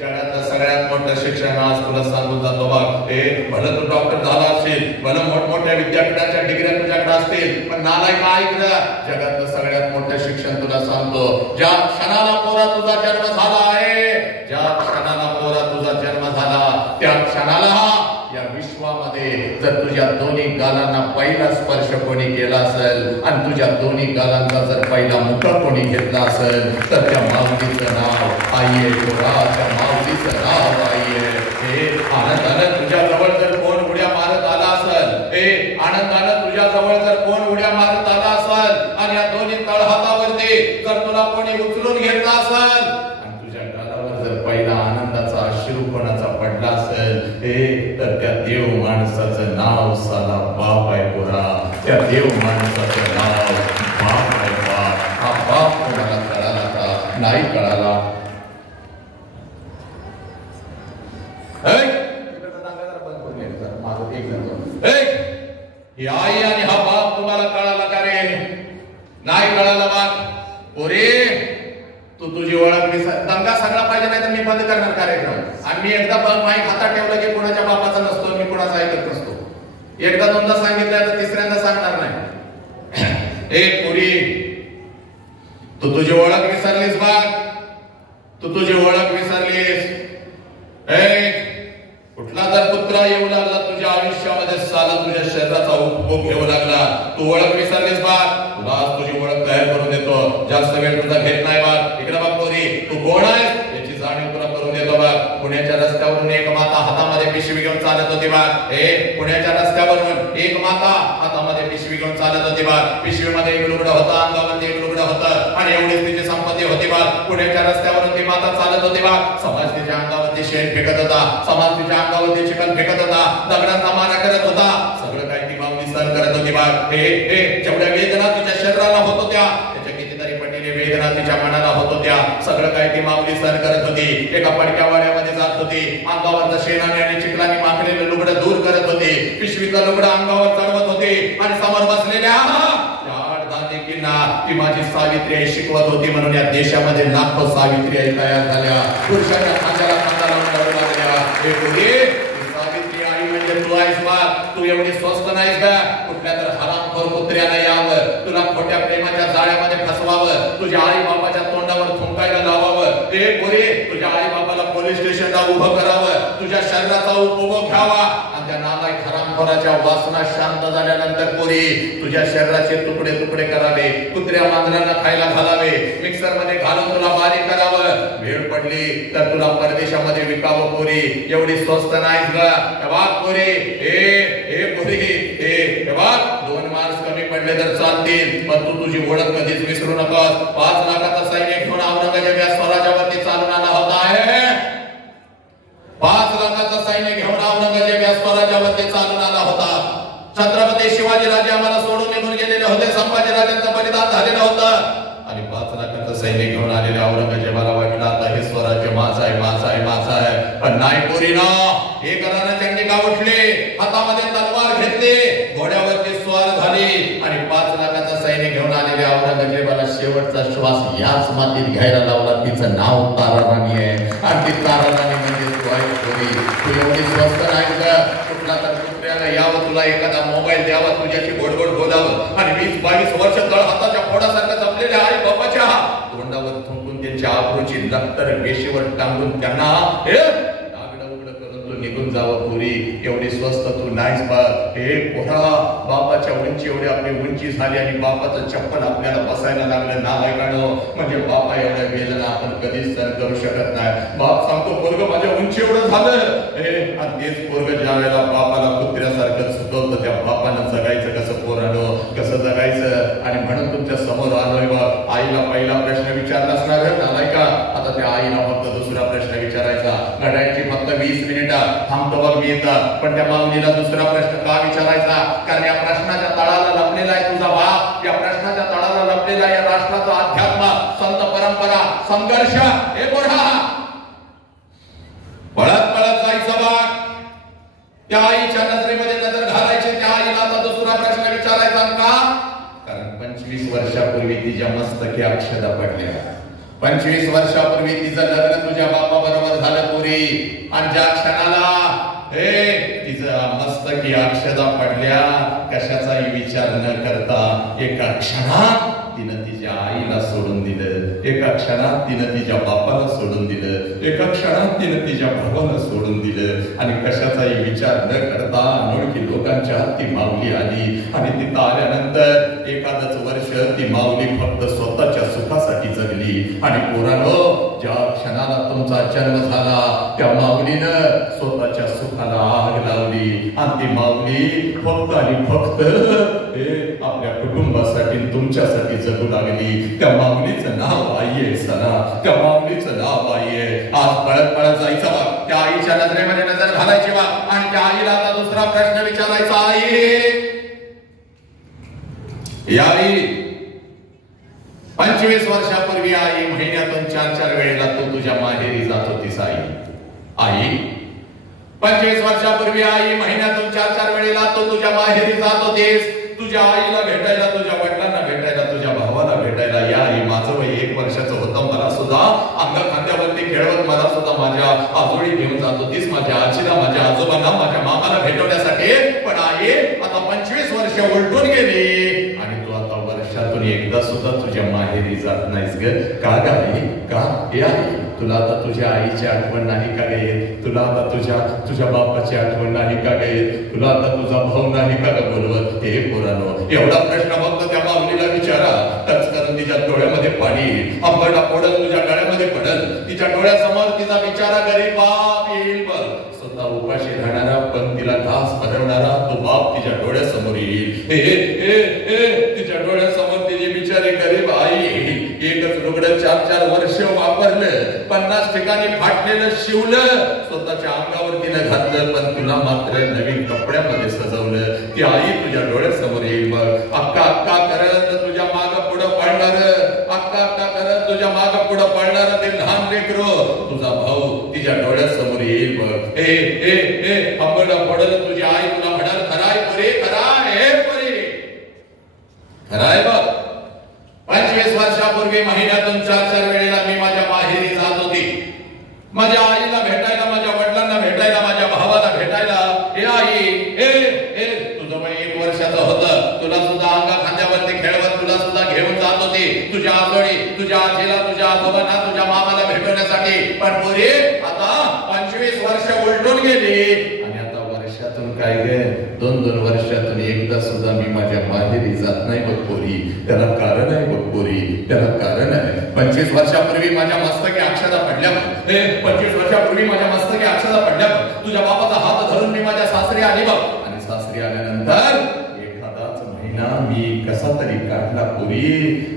जगातलं सगळ्यात मोठं शिक्षण आज तुला सांगून जातो बघ. भलं तू डॉक्टर झाला असेल, भलं मोठमोठ्या विद्यापीठाच्या डिग्र्या तुझ्याकडे असतील, पण नालायक ऐकलं, जगातलं सगळ्यात मोठं शिक्षण तुला सांगतो. ज्या क्षणाला पोरा तुझा जन्म झाला आहे, ज्या क्षणाला पोरा तुझा जन्म झाला त्या क्षणाला या विश्वामध्ये जर तुझ्या दोन्ही गालांना पहिला स्पर्श कोणी केला असेल आणि तुझ्या दोन्ही गालांचा जर पहिला मुका कोणी घेतला असेल तर त्या माऊलीचं नाव आई आहे. त्या माऊलीचं नाव आई आहे. आनंदानं तुझ्या जवळ जर कोण उड्या मारत आला असेल, आनंदानं तुझ्या जवळ जर कोण उड्या मारत आला असेल आणि या दोन्ही तळहातावरती जर तुला कोणी उचलून घेतला असेल आणि तुझ्या गालावर जर पहिला आनंदाचा अश्रूपणाचा पडला असेल, तर त्या देव माणसाचं नाव साला बाप आहे पोरा. त्या देव माणसाचं नाव बाप आहे. बाप हा बाप कोणाला कळाला का? नाही कळाला. आई आणि हा बाप तुम्हाला कळाला का रे? नाही कळाला बाप. पोरे तू तुझी ओळख दंगा सगळा पाहिजे, नाही तर मी बंद करणार कार्यक्रम. आणि मी एकदा माईक हातात ठेवलं की कोणाच्या बापाचा नसतो, मी कोणाचा ऐकत नसतो. एकदा दोनदा सांगितलं तर तिसऱ्यांदा सांगणार नाही. पोरी तू तुझी ओळख विसरलीस बाग, तू तुझी ओळख विसरलीस. कुठला तर कुत्रा येऊ लागला तुझ्या आयुष्यामध्ये, साला तुझ्या शरीराचा उपभोग घेऊ लागला, तू ओळख विसरलीस बाग. तुला आज तुझी ओळख तयार करून देतो. जास्त वेळ तुझा घेत नाही बाग. इकडे बाग पोरी, तू कोण आहेस याची जाणीव तुला करून देतो बाग. पुण्याच्या रस्त्यावरून एक माता हातामध्ये पिशवी घेऊन चालत होती बाग. पुण्याच्या रस्त्यावरून एक माता हातामध्ये पिशवी घेऊन चालत होती बाग. पिशवीमध्ये एक लुगडं होतं, अंगामध्ये एक लुगडं होतं आणि एवढीच तिची संपत्ती होती बाग. पुण्याच्या रस्त्यावरून ती माता चालत होती बाग. समाज तिच्या अंगावरती शेण फेकत होता, समाज तिच्या अंगावरती चिखल फेकत होता, दगडांचा मारा करत होता. सगळं काही ती माऊली सहन करत होती बाग. जेवढ्या वेदना तिच्या शरीराला होत होत्या त्याच्या कितीतरी पटीने वेदना तिच्या मनाला होत होत्या. सगळं काही ती माऊली सहन करत होती. एका पडक्या वाड्यामध्ये जात होती, अंगावरचं शेणाने आणि चिखलाने माखलेलं लुगडं दूर करत होती. पिशवीचं लुगडं अंगावर चढवत होती आणि समोर बसलेल्या ती माझी सावित्री आई शिकवत होती. म्हणून या देशामध्ये लाखो सावित्री आई तयार झाल्या, पुरुषाच्या खांद्याला खांदा लावून लढू लागल्या. सावित्री आई म्हणजे तू आहेस बा. तू एवढी स्वस्त नाहीस का? कुठल्या तर हरामखोर कुत्र्याला यावं, तुला खोट्या प्रेमाच्या जाळ्यामध्ये फसवावं, तुझ्या आई बाबाच्या तोंडावर थुंकायला लावावं, तुझ्या आई बाबाला पोलीस स्टेशनला उभं करावं, तुझ्या शरीराचा उपभोग घ्यावा आणि त्या नालायक हरामखोराच्या वासना शांत झाल्यानंतर पोरी तुझ्या शरीराचे तुकडे तुकडे करावे, कुत्र्या मांजरांना खायला घालावे, मिक्सर मध्ये घालून तुला बारीक करावं. वेळ पडली तर तुला परदेशामध्ये विकावं. पोरी एवढी स्वस्त नाहीस ग. पोरी पोरी 2 मार्क्स कमी पडले तर चालतील, पण तू तुझी ओळख कधीच विसरू नकोस. 5 लाखाचा सैन्य घेऊन औरंगजेब या स्वराज्यावरती चालून आला होता. 5 लाखाचा सैन्य घेऊन औरंगजेब या स्वराज्यावरती चालून आला होता. छत्रपती शिवाजी राजे आम्हाला सोडून निघून गेलेले होते, संभाजी राजांचं बलिदान झालेलं होतं आणि 5 लाखाचं सैन्य घेऊन आलेले औरंगजेबाला वाटलं आता हे स्वराज्य माझं आहे, माझं आहे, माझं आहे. पण नाही पोरीनो, एक रणचंडिका उठली, हातामध्ये तलवार घेतली, घोड्यावरती स्वार झाली आणि 5 लाखाचं सैन्य घेऊन आलेल्या औरंगजेबाला शेवटचा श्वास याच मातीत घ्यायला लावला. तिचं नाव ताराराणी आहे आणि ती ताराराणी म्हणजे तू आहे पोरी. तू एवढी स्वस्त नाही का? कुठला तर कुत्र्याला यावं, तुला एखादा मोबाईल द्यावा, तुझ्याशी गोडगोड बोलावं आणि 20-22 वर्ष तळ हाताच्या फोडासारखं जमलेल्या आई बाबाच्या तोंडावर थुंकून त्यांच्या आबरूची लक्तर वेशीवर टांगून त्यांना निघून जावं. पुरी एवढी स्वस्त तू नाहीस बा. पोरा बापाच्या उंची एवढी आपली उंची झाली आणि बापाचं चप्पल आपल्याला बसायला लागलं. नालायकानं म्हणजे बापा एवढ्या वेदना आपण कधीच सहन करू शकत नाही. बाप सांगतो पोरग माझ्या उंची एवढं झालं, आणि तेच पोरग ज्या वेळेला बापाला कुत्र्यासारखं सुचवतं त्या बापानं जगायचं कसं पोरानं, कसं जगायचं. सांगतो बघ मी इथं. पण त्या माऊलीला दुसरा प्रश्न का विचारायचा? कारण या प्रश्नाच्या तळाला लपलेला आहे तुझा बाप, या प्रश्नाच्या तळाला लपलेला या राष्ट्राचा अध्यात्म, संत परंपरा, संघर्ष. हे बोला पळत पळत जायचं बाग, त्या आईच्या नजरेमध्ये नजर घालायची, त्या आईला आता दुसरा प्रश्न विचारायचा का? कारण 25 वर्षापूर्वी तिच्या मस्तकी अक्षदा पडल्या. 25 वर्षापूर्वी तिचं लग्न तुझ्या बापा बरोबर झालं पुरी. आणि ज्या क्षणाला तिचं मस्तकी अक्षदा पडल्या, कशाचाही विचार न करता एका क्षणात तिनं तिच्या आईला सोडून दिलं, एका क्षणात तिनं तिच्या बापाला सोडून दिलं, एका क्षणात तिनं तिच्या भावाला सोडून दिलं. आणि कशाचाही विचार न करता अनोळखी लोकांच्या हात ती माऊली आली. आणि तिथं आल्यानंतर एखादच वर्ष ती माऊली फक्त स्वतःच्या सुखासाठी जगली. आणि पोरांनो, ज्या क्षणाला तुमचा जन्म झाला त्या माऊलीनं स्वतःच्या सुखाला आग लावली. आणि ती माऊली फक्त आणि फक्त आपल्या कुटुंबासाठी तुमच्यासाठी जगू लागली. त्या माऊलीचं नाव आई आहे सना, त्या माऊलीचं नाव आई आहे. आज पळत पळत जायचं बा, त्या आईच्या नजरेमध्ये नजर घालायची बा. आणि त्या आईला आता दुसरा प्रश्न विचारायचा. आई 25 वर्षापूर्वी आई महिन्यातून 4 वेळेला तू तुझ्या माहेरी जात होतीस. आई 25 वर्षापूर्वी आई महिन्यातून 4 वेळेला तू तुझ्या माहेरी जात होतीस. तुझ्या आईला भेटायला, तुझ्या वडिलांना भेटायला, तुझ्या भावाला भेटायला. या आई माझं वय 1 वर्षाचं होतं, मला सुद्धा अंगा खांद्यावरती खेळवत मला सुद्धा माझ्या आजोळी घेऊन जात होतीस, माझ्या आजीला, माझ्या आजोबांना, माझ्या मामाला भेटवण्यासाठी. पण आई आता 25 वर्ष उलटून गेली आणि तू आता वर्षातून एकदा सुद्धा तुझ्या माहेरी जात नाहीस ग. का ग आई? का? हे आई तुला आता तुझ्या आईची आठवण नाही का ग येत? तुला आता तुझ्या बापाची आठवण नाही का ग येत? तुला आता तुझा भाऊ नाही का ग बोलवत? हे पोरांनो, एवढा प्रश्न फक्त त्या माऊलीला विचारा. टच करून तिच्या डोळ्यामध्ये पाणी येईल, अंबरडा पडल, तुझ्या गळ्यामध्ये पडल. तिच्या डोळ्यासमोर तिचा बिचारा गरीब बाप येईल बघ, स्वतः उपाशी राहणारा पण तिला घास भरवणारा तो बाप तिच्या डोळ्यासमोर येईल. तिच्या डोळ्यासमोर तिची बिचारी गरीब आई एकच लुगडं 4 वर्ष वापरलं, 50 ठिकाणी फाटलेलं शिवलं, स्वतःच्या अंगावर तिनं घातलं, पण तुला मात्र नवीन कपड्यामध्ये सजवलं. ती आई तुझ्या डोळ्यासमोर येईल बघ. अक्का अक्का करत तुझ्या माग पुढं पळणार, अक्का अक्का करत तुझ्या माग पुढं पळणार ते लहान लेकरो तुझा भाऊ तिच्या डोळ्यासमोर येईल बघ. अंबरडा पडल तुझी आई तुला म्हणाल, खराय पुरे, खराय पुरे, खराय बघ. 25 वर्षापूर्वी महिन्यातून 4 वेळेला मी माझ्या माहेरी जात होती, माझ्या आईला भेटायला, माझ्या वडिलांना भेटायला, माझ्या भावाला भेटायला. हे आई तुझं वय 1 वर्षाचं होतं, तुला सुद्धा अंगा खांद्यावरती खेळवत तुला सुद्धा घेऊन जात होती, तुझ्या आजोळी, तुझ्या आजीला, तुझ्या आजोबांना, तुझ्या मामाला भेटवण्यासाठी. पण पुरे आता 25 वर्ष उलटून गेली आणि आता वर्षातून काय गे 2-2 वर्षातून एकदा सुद्धा मी माझ्या माहेरी जात नाही बघ पोरी. त्याला कारण आहे बघ पोरी, त्याला कारण आहे. 25 वर्षापूर्वी माझ्या मस्तकी अक्षदा पडल्या, 25 वर्षापूर्वी माझ्या मस्तकी अक्षदा पडल्या, तुझ्या बापाचा हात धरून मी माझ्या सासरी आली बघ. आणि सासरी आल्यानंतर एखादाच महिना मी कसा तरी काढला पोरी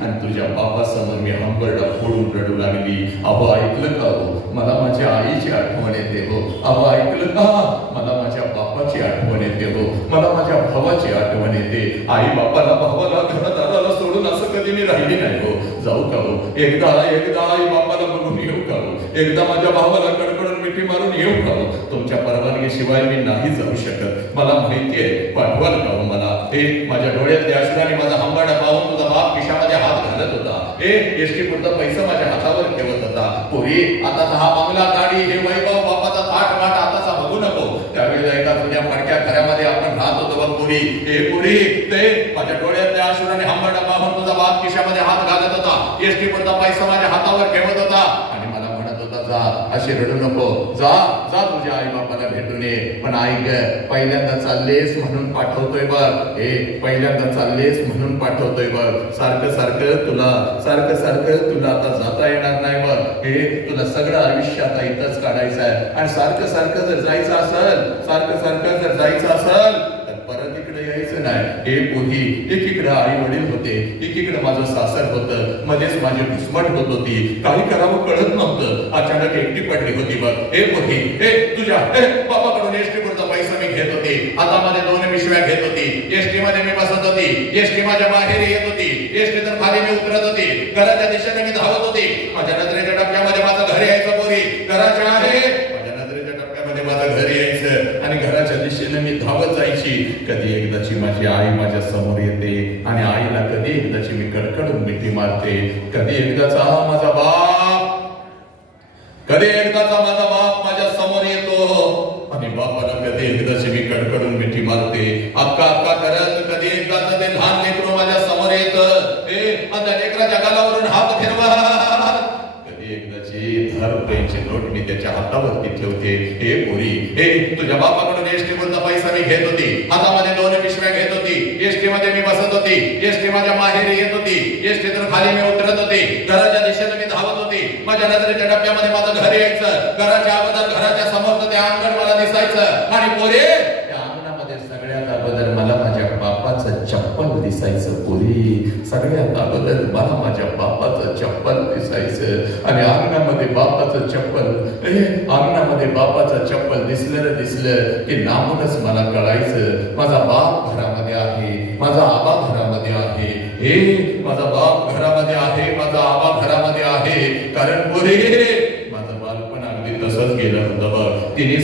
आणि तुझ्या बापासमोर मी हंबरडा फोडून रडू लागली. अहो ऐकलं का हो, मला माझ्या आईची आठवण येते हो. अहो ऐकलं का, मला माझ्या बापाची आठवण येते हो, मला माझ्या भावाची आठवण येते. आई बापाला, भावाला, घरादाराला सोडून असं कधी मी राहिली नाही हो. जाऊ का हो, एकदा आई बापाला बघून येऊ का हो, एकदा माझ्या भावाला कडकडून मिठी मारून येऊ का हो. तुमच्या परवानगीशिवाय मी नाही जाऊ शकत, मला माहिती आहे. पाठवाल का हो मला? माझ्या डोळ्यातल्या अश्रूने माझा हंबाडा पाहून तुझा बाप खिशामध्ये हात घालत होता, एसटी पुरता पैसा माझ्या हातावर ठेवत होता. पोरी आता हा बंगला, गाडी, हे वैभव, बापाचा थाट माट आताचा बघू नको. त्यावेळेला एका जुन्या फडक्या घरामध्ये आपण राहत होतो बघ पोरी. पोरी माझ्या डोळ्यातल्या अश्रूने हंबाडा पाहून तुझा बाप खिशामध्ये हात घालत होता, एसटी पुरता पैसा माझ्या हातावर ठेवत होता आणि मला म्हणत होता, जा अशी रडू नको, जा जा तुझ्या आई बापाला भेटून ये. पण ऐक, पहिल्यांदा चाललेस म्हणून पाठवतोय बघ, पहिल्यांदा चाललेस म्हणून पाठवतोय बघ. सारखं सारखं तुला आता जाता येणार नाही बघ. तुला सगळं आयुष्य आता इथंच काढायचं आहे. आणि सारखं सारखं जर जायचं असेल तर परत इकडे यायचं नाही. पोरी, एकीकडे आई वडील होते, एकीकडे माझं सासर होतं, मध्येच माझी घुसमट होत होती, काही करावं कळत नव्हतं. अचानक एकटी पडली होती बघ. पोरी, तुझ्या बापाकडून एसटी होती, हातामध्ये 2 पिशव्या घेत होती, एसटी मध्ये मी बसत होती, एसटी माझ्या बाहेर येत होती, एसटी तर खाली मी उतरत होती, घराच्या दिशेने मी धावत होती, माझ्या नजरेच्या टप्प्यामध्ये माझं घर यायचं पोरी, घराच्या आहे माझ्या नजरेच्या टप्प्यामध्ये माझं घर यायचं आणि घराच्या दिशेने मी धावत जायची. कधी एकदाची माझी आई माझ्या समोर येते आणि आईला कधी एकदाची मी कडकडून मिठी मारते, कधी एकदाचा माझा बाप माझ्या समोर येतो आणि बापाला कधी एकदाची मी कडकडून मिठी मारते, अक्का अक्का करत कधी एकदाच ते लहान लेकरू माझ्या समोर येतं, त्या लेकराच्या गालावरून हात फिरवा, कधी एकदाची 10 रुपयांची नोट मी त्याच्या हातावरती ठेवते. हे पोरी, तुझ्या बापाकडून एसटी मधला पैसा मी घेत होती, हातामध्ये 2 पिशव्या घेत होती, एसटी मध्ये मी बसत होती, एसटी माझ्या माहेरी येत होती, एसटी तर खाली मी उतरत होती, घराच्या दिशेने मी धावत होती, माझ्या नजरेच्या टप्प्यामध्ये माझं घर यायचं, घराच्या अगोदर घराच्या समोरचं ते अंगण मला दिसायचं आणि पोरी त्या अंगणामध्ये सगळ्यात अगोदर मला माझ्या बापाचं चप्पल दिसायचं. पोरी सगळ्यात अगोदर मला माझ्या बापाचं चप्पल दिसायचं आणि अंगणामध्ये बापाचं चप्पल दिसलं की नामूनच मला कळायचं माझा बाप घरामध्ये आहे, माझा आबा घरामध्ये आहे, माझा बाप घरामध्ये आहे, माझा आबा घरामध्ये आहे. कारण पोरी माझं बालपण अगदी तसंच गेलं होतं बघ. तिने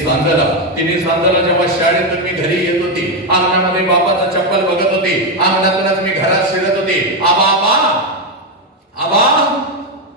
सांजाला जेव्हा शाळेतून मी घरी येत होती, अंगणामध्ये बापाचं चप्पल बघत होती, अंगणातूनच मी घरात शिरत होती, आबा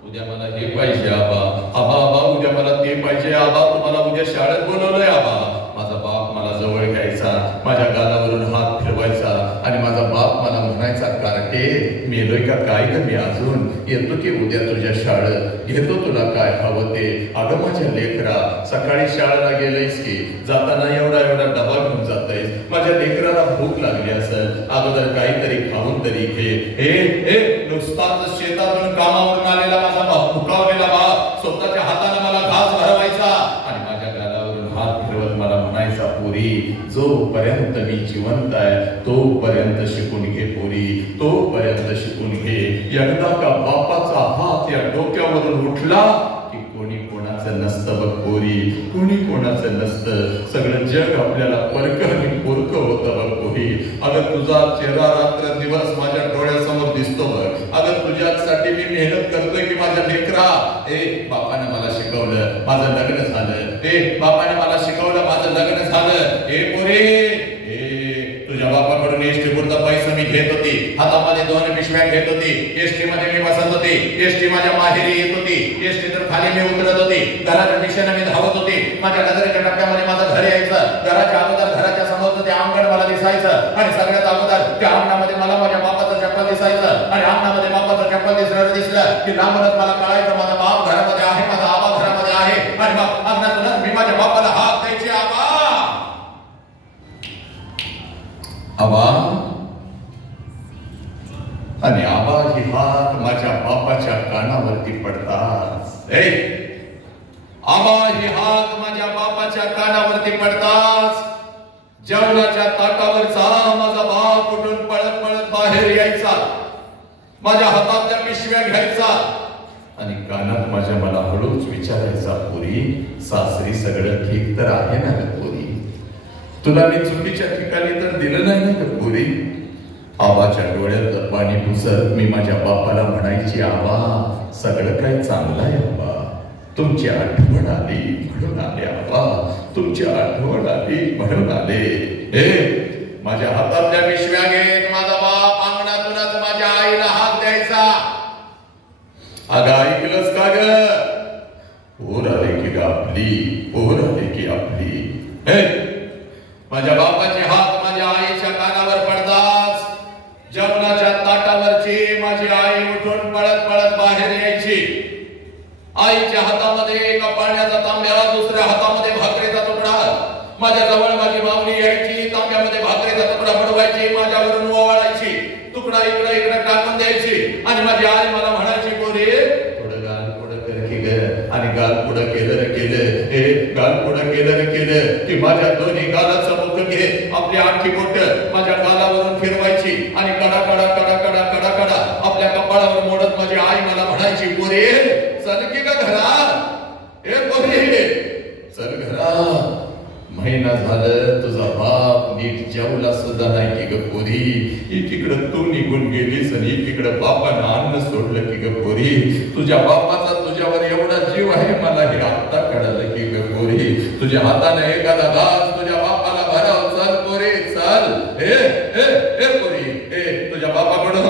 उद्या मला हे पाहिजे, आबा उद्या मला ते पाहिजे, आबा तुम्हाला उद्या शाळेत बोलवलंय आबा. माझा बाप मला जवळ घ्यायचा, माझ्या गालावरून हात फिरवायचा आणि माझा बाप मला म्हणायचा, कारटे मेलोय का काय ग मी अजून, येतो की उद्या तुझ्या शाळेत, घेतो तुला काय हवं ते. अगं माझ्या लेकरा, सकाळी शाळेला गेलंयस की जाताना एवढा डबा घेऊन जातायस, माझ्या लेकराला भूक लागली असेल, अगोदर काहीतरी खाऊन तरी घे. नुसताच शेतातून कामावरून आलेला माझा भाऊ भुकावलेला बाप स्वतःच्या हाताने मला घास भरवायचा आणि माझ्या गालावरून हात फिरवत मला म्हणायचा, पोरी जोपर्यंत मी जिवंत आहे तोपर्यंत शिकून घे पोरी, तोपर्यंत शिकून घे. एकदा का बापाचा हात या डोक्यावरून उठला की कोणी कोणाचं नसतं बघ पोरी, कोणी कोणाचं नसतं. सगळं जग आपल्याला परकं आणि पोरकं होतं बघ पोरी. अगं तुझा चेहरा रात्र दिवस माझ्या डोळ्यासमोर दिसतो बघ. अगं तुझ्यासाठी मी मेहनत करतोय की माझ्या लेकरा, बापाने मला शिकवलं माझं लग्न झालं, बापाने मला शिकवलं माझं लग्न झालं. पोरी तुझ्या बापाकडून एसटी पुरता पैसा मी घेत होती, हातामध्ये 2 पिशव्या घेत होती, एसटी मध्ये मी बसत होती, एसटी माझ्या माहेरी येत होती, एसटी तर खाली मी उतरत होती, घराच्या दिशेने मी धावत होती, माझ्या नजरेच्या टप्प्यामध्ये माझं घर यायचं, घराच्या अगोदर घराच्या समोरचं ते अंगण मला दिसायचं आणि सगळ्यात अगोदर त्या अंगणामध्ये मला माझ्या बापाचं चप्पल दिसायचं आणि अंगणामध्ये बापाचं चप्पल दिसलं की लांबूनच मला कळायचं माझा बाप घरामध्ये आहे, माझा आबा घरामध्ये आहे आणि अंगणातूनच मी माझ्या बापाला हात द्यायचे, आबा आणि आबा ही हात माझ्या बापाच्या कानावरती पडतात. आबा ही हात माझ्या बापाच्या कानावरती पडतात. जेवणाच्या ताटावरचा माझा बाप उठून पळत पळत बाहेर यायचा, माझ्या हातातल्या पिशव्या घ्यायचा आणि कानात माझ्या मला हळूच विचारायचा, पोरी सासरी सगळं ठीक तर आहे ना ग पोरी, तुला मी चुकीच्या ठिकाणी तर दिलं नाही ना ग पोरी. आबाच्या डोळ्यात पाणी पुसत मी माझ्या बापाला म्हणायची, आबा सगळं काही चांगलं आहे आबा, तुमची आठवण आली म्हणून आले आबा, तुमची आठवण आली म्हणून आले. माझ्या हातातल्या पिशव्या घेत माझा बाप अंगणातूनच माझ्या आईला हात द्यायचा. अगं ऐकलंस का ग, पोर आले की आपली, पोर आले की आपली. माझ्या बापाचे हात माझ्या आईच्या कानावर पडतात. जेवणाच्या ताटावरची माझी आई उठून पळत पळत बाहेर यायची. आईच्या हातामध्ये एका पाण्याचा तांब्या, दुसऱ्या हातामध्ये भाकरीचा तुकडा. माझ्या जवळ माझी माऊली यायची, तांब्यामध्ये भाकरीचा तुकडा बुडवायची, माझ्यावरून ओवाळायची, तुकडा इकडे इकडे टाकून द्यायची आणि माझी आई मला म्हणायची, पोरी थोडं गाल पुढं कर की ग. आणि गाल पुढं केलं गाल पुढं केलं की माझ्या दोन्ही गालाचं मुख घे, आपली आखी बोट माझ्या गालावरून फिरवायची आणि कडा कडा कडा कडा कडा कडा आपल्या कपाळावर मोडत माझी आई मला म्हणायची, पोरी चल की ग घरात, पोरी चल घरात. महिना झालं तुझा बाप नीट जेवला सुद्धा नाही की ग पोरी. एकीकडं तू निघून गेलीस आणि एकीकडं बापानं अन्न सोडलं की ग पोरी. तुझ्या बापाचा तुझ्यावर एवढा जीव आहे मला हे आत्ता कळलं की ग पोरी. तुझ्या हाताने एखादा घास तुझ्या बापाला भराव. चल पोरी चल. हे पोरी तुझ्या बापाकडून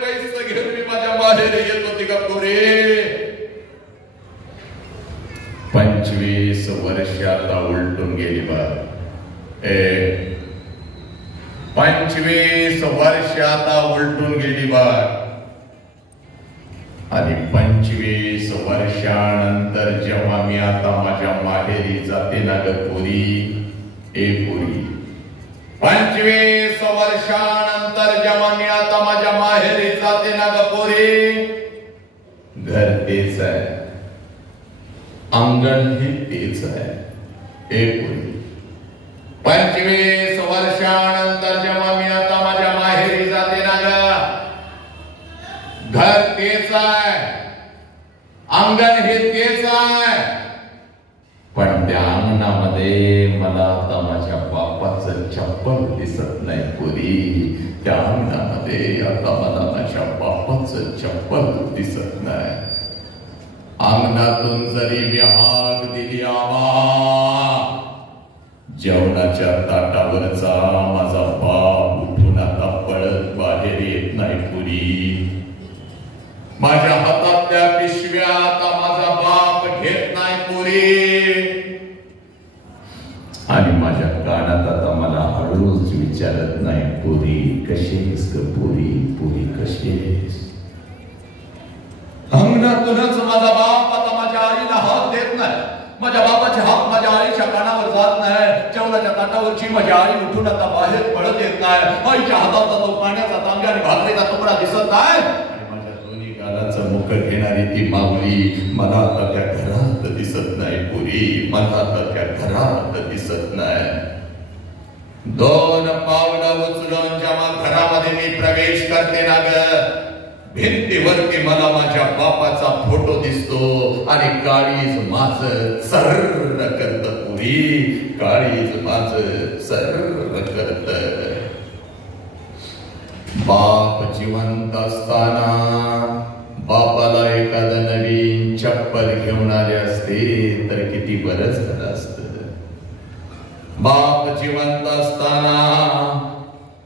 पैसे घेऊन मी माझ्या माहेरी येत होती का पोरी. 25 वर्ष आता उलटून गेली बा. 25 वर्ष आता उलटून गेली बा. आणि 25 वर्षानंतर जेव्हा मी आता माझ्या माहेरी जाते ना ग पोरी. पोरी 25 वर्षानंतर जेव्हा मी आता माझ्या माहेरी जाते ना ग पोरी. घर तेच आहे, अंगण ही तेच आहे. पोरी 25 वर्षानंतर जेव्हा मी आता माझ्या माहेरी जाते ना ग. घर तेच आहे, अंगण हे तेच आहे. पण त्या अंगणामध्ये मला आता माझ्या बापाचं चप्पल दिसत नाही पोरी. त्या अंगणामध्ये आता मला माझ्या बापाचं चप्पल दिसत नाही. अंगणातून जरी मी हाक दिली आवा, जेवणाच्या ताटावरचा माझा बाप उठून आता पळत बाहेर येत नाही पुरी. माझ्या हातातल्या पिशव्या आता माझा बाप घेत नाही पुरी. आणि माझ्या कानात आता मला हळूच विचारत नाही पुरी कशीस ग पुरी, पुरी कशीस. अंगणातूनच माझा बाप आता माझ्या आईला हात देत नाही. माझ्या बापाचे हात माझ्या आईच्या कानावर जात नाही. जेवणाच्या ताटावरची माझी आई उठून आता बाहेर पडत येत नाही. आईच्या हातात तो पाण्याचा तांब्या आणि भाकरीचा तुकडा दिसत नाही. आणि माझ्या दोन्ही गालाचं मुख घेणारी ती माऊली मला आता त्या घरात दिसत नाही पुरी. मला आता त्या घरात दिसत नाही. 2 पावलं उचलून जेव्हा घरामध्ये मी प्रवेश करते ना ग, भिंतीवरती मला माझ्या बापाचा फोटो दिसतो. आणि काळीज माझं सर्र करत पुरी. काळीज माझं सर्र करत. बाप जिवंत असताना बापाला एखादं नवीन चप्पल घेऊन आले असते तर किती बरं झालं असतं. बाप जिवंत असताना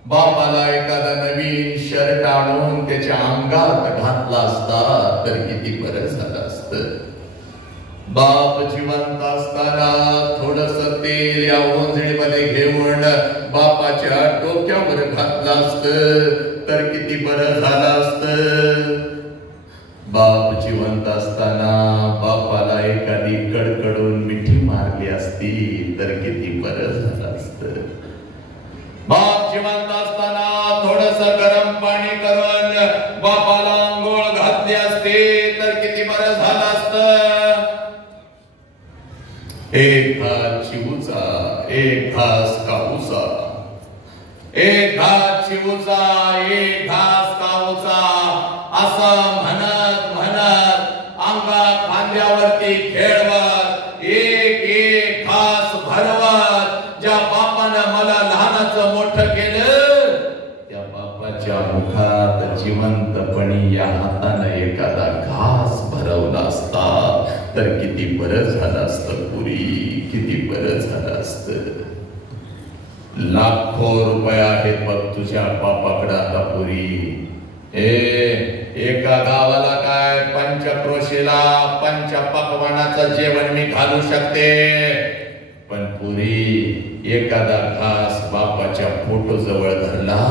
बापाला एखादा नवीन शर्ट आणून त्याच्या अंगात घातला असता तर किती बरं झालं असतं. बाप जिवंत असताना थोडस तेल या ओंजळीमध्ये घेऊन बापाच्या डोक्यावर घातलं असतं तर किती बरं झालं असतं. बाप जिवंत असताना बापाला एखादी कडकडून मिठी मारली असती तर किती बरं झालं असतं. बाप जिवंत असताना थोडस गरम पाणी करून बापाला अंघोळ घातली असते तर किती बरं झालं असतं. एक घास चिवूचा, एक घास काऊचा. एक घास चिवूचा, एक घास काऊचा असं म्हणत म्हणत अंगा खांद्यावरती खेळवत एक एक घास भरवत ज्या बापानं मला लहानाचं मोठं केलं त्या बापाच्या मुखात जिवंतपणी या हातानं एखादा घास भरवला असता तर किती बरं झालं असतं पुरी. किती बरं झालं असतं. लाखो रुपये आहेत बघ तुझ्या बापाकडे आता पुरी. एका गावाला काय पंचक्रोशीला पंचपक्वानाचं जेवण मी घालू शकते. पण पुरी एखादा घास बापाच्या फोटो जवळ धरला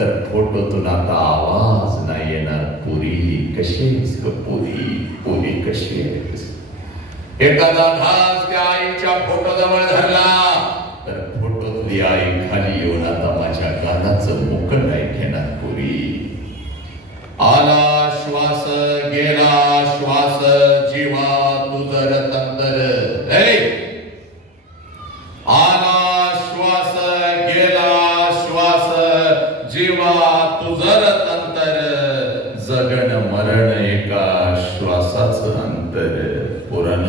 तर फोटोतून आता आवाज नाही येणार पुरी. कशीच ग पुरी, पुरी कशीच. एखादा घास त्या आईच्या फोटो जवळ धरला तर फोटोतली आई खाली येऊन आता माझ्या गालाचं मुख नाही घेणार पुरी. आला श्वास गेला श्वास जीवा तुझर तंतर. आला श्वास गेला श्वास जीवा तुझर तंतर. जगन मरण एका श्वासाचं अंतर. पुराण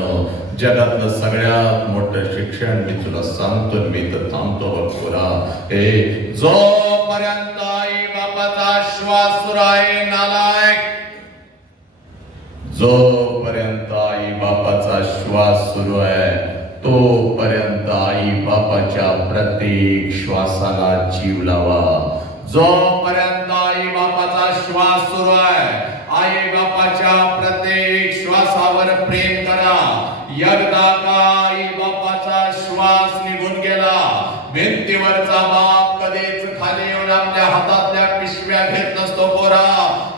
जगातलं सगळ्यात मोठं शिक्षण मी तुला सांगतो, मी तर थांबतो बघ पोरा. जोपर्यंत आई बापाचा श्वास सुरू आहे नालायक, जोपर्यंत आई बापाचा श्वास सुरू आहे तोपर्यंत आई बापाच्या प्रत्येक श्वासाला जीव लावा. जोपर्यंत आई बापाचा श्वास सुरू आहे आई बापाच्या प्रत्येक श्वासावर प्रेम करा. एकदा का आई बापाचा श्वास निघून गेला, भिंतीवरचा बाप कधीच खाली येऊन आपल्या हातातल्या पिशव्या घेत नसतो पोरा,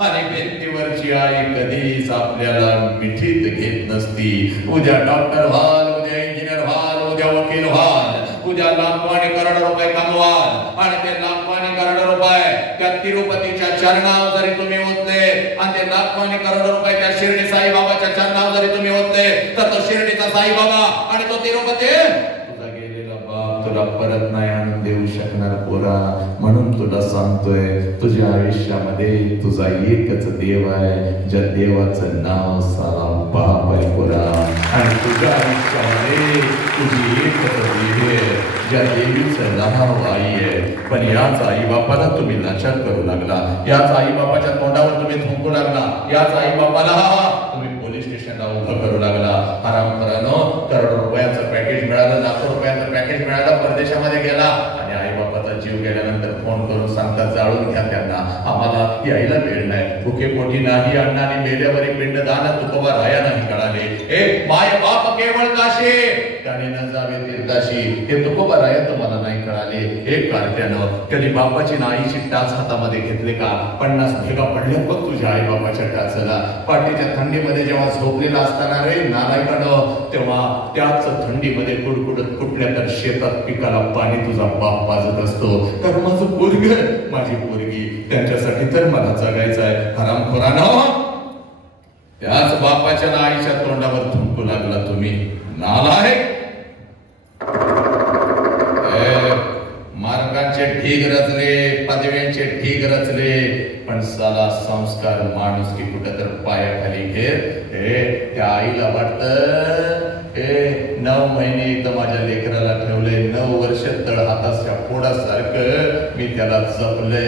आणि भिंतीवरची आई कधीच आपल्याला मिठीत घेत नसती. उद्या डॉक्टर व्हाल, उद्या इंजिनियर व्हाल, उद्या वकील व्हाल, उद्या लाखोनी करोड रुपये कमवाल, आणि ते लाखोनी करोड रुपये त्या तिरुपतीच्या चरणावर जरी तुम्ही ओतले, आणि ते लाखोनी करोड रुपये त्या शिर्डी साईबाबाच्या चरणावर जरी तुम्ही ओतले, तर तो शिर्डीचा साईबाबा आणि तो तिरुपती तुझा गेलेला बाप तुला परत नाही आणून देऊ शकणार पोरा. म्हणून तुला सांगतोय, तुझ्या आयुष्यामध्ये तुझा एकच देव आहे, ज्या देवाचं नाव सारा बाप आहे पोरा. आणि तुझ्या आयुष्यामध्ये तुझी एकच देव आहे, ज्या देवीचं नाव आई आहे. पण याच आई बापाला तुम्ही लाचार करू लागला, याच आई बापाच्या तोंडावर तुम्ही थुंकू लागला, याच आई बापाला तुम्ही पोलीस स्टेशनला उभं करू लागला. हरामखोरानो, करोड रुपयाचं पॅकेज मिळालं, लाखो रुपयाचं पॅकेज मिळालं, परदेशामध्ये गेला, आणि आई बापाचा जीव गेल्यानंतर फोन करून सांगतात जाळून घ्या त्यांना, आम्हाला यायला वेळ नाही, भुके पोटी नाही अण्णा, आणि मेल्यावरी पिंडदान तुकोबा राया नाही कळाले. ए माय बाप केवळ काशी त्याने न जावे तीर्थाशी, हे तुकोबा राया तुम्हाला नाही कळाले. एक कार्ट्यानं कधी बापाची ना आईची टाच हातामध्ये घेतले का? 50 भेगा पडल्या बघ तुझ्या आई बापाच्या टाचला. पाठीच्या थंडीमध्ये जेव्हा झोपलेला असताना रे नालायकानं, तेव्हा त्याच थंडीमध्ये कुडकुडत कुठल्या तर शेतात पिकाला पाणी तुझा बाप पाजत असतो. तर माझं पोरग, माझी पोरगी, त्यांच्यासाठी तर मला जगायचं आहे. हरामखोरानं, त्याच बापाच्या ना आईच्या तोंडावर थुंकू लागला तुम्ही नालायक. मार्गांचे ढीग रचले, पदव्यांचे ढीग रचले, पण साला संस्कार माणूस की कुठं तर पायाखाली घेत. त्या आईला वाटतं 9 महिने इथं माझ्या लेकराला ठेवलंय, 9 वर्ष तळ हाताच्या फोडासारखं मी त्याला जपलंय.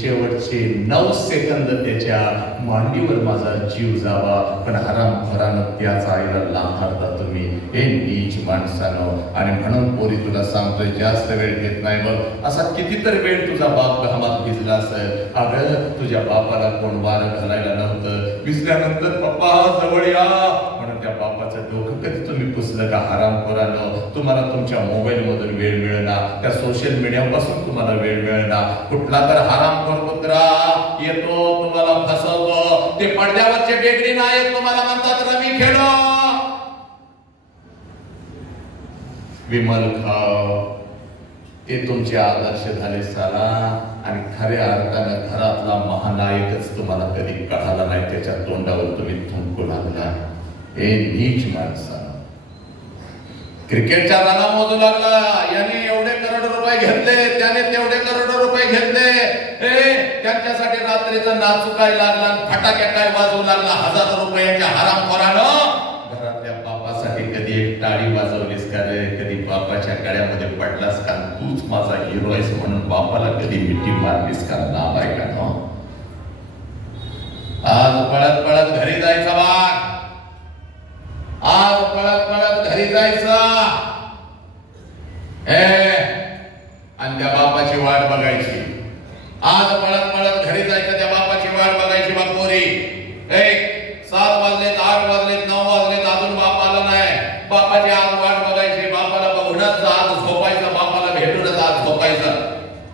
शेवटचे 9 सेकंद त्याच्या मांडीवर माझा जीव जावा, पण हरामखोरानं त्याच आईला लांबता तुम्ही. हे नीच माणसानं. आणि म्हणून पोरी तुला सांगतोय, जास्त वेळ घेत नाही बघ. असा कितीतरी वेळ तुझा बाप घामात भिजला असेल. अगं तुझ्या बापाला कोण वारं घालायला नव्हतं, भिजल्यानंतर पप्पा जवळ या म्हणून त्या बापाचं डोकं कधी तुम्ही पुसलं का? हरामखोरानं, तुम्हाला तुमच्या मोबाईल मधून वेळ मिळणार, त्या सोशल मीडिया पासून तुम्हाला वेळ मिळणार. कुठला तर हरामखोर कुत्रा येतो, तुम्हाला फसवतो. ते पडद्यावरचे बेगडी नायक तुम्हाला म्हणतात रमी खेळो, विमल खाव, ते तुमचे आदर्श झाले साला. आणि खऱ्या अर्थानं घरातला महानायकच तुम्हाला कधी कळाला नाही, त्याच्या तोंडावर तुम्ही थुंकू लागला. हे नीच माणसानं क्रिकेटच्या रना मोजू लागला. याने एवढे करोड रुपये घेतले, त्याने तेवढे करोड रुपये घेतले. त्यांच्यासाठी रात्रीचं नाचू काय लागला, फटाक्या काय वाजवू लागला, हजारो रुपयाच्या हरामखोरानं. घरातल्या बापासाठी कधी एक टाळी वाजवलीस का रे? कधी बापाच्या गळ्यामध्ये पडलास का? तूच माझा हिरो आहेस म्हणून बापाला कधी मिठी मारलीस का? नालायकानं. आज पळत पळत घरी जायचा बाग, आज पळत पळत घरी जायचा, आणि त्या बापाची वाट बघायची. आज पळत पळत घरी जायचं, त्या बापाची वाट बघायची. बा पोरी, 7 वाजलेत, 8 वाजलेत, 9 वाजलेत, अजून बाप आला नाही. बापाची आज वाट बघायची. बापाला बघूनच आज झोपायचं, बापाला भेटूनच आज झोपायचं.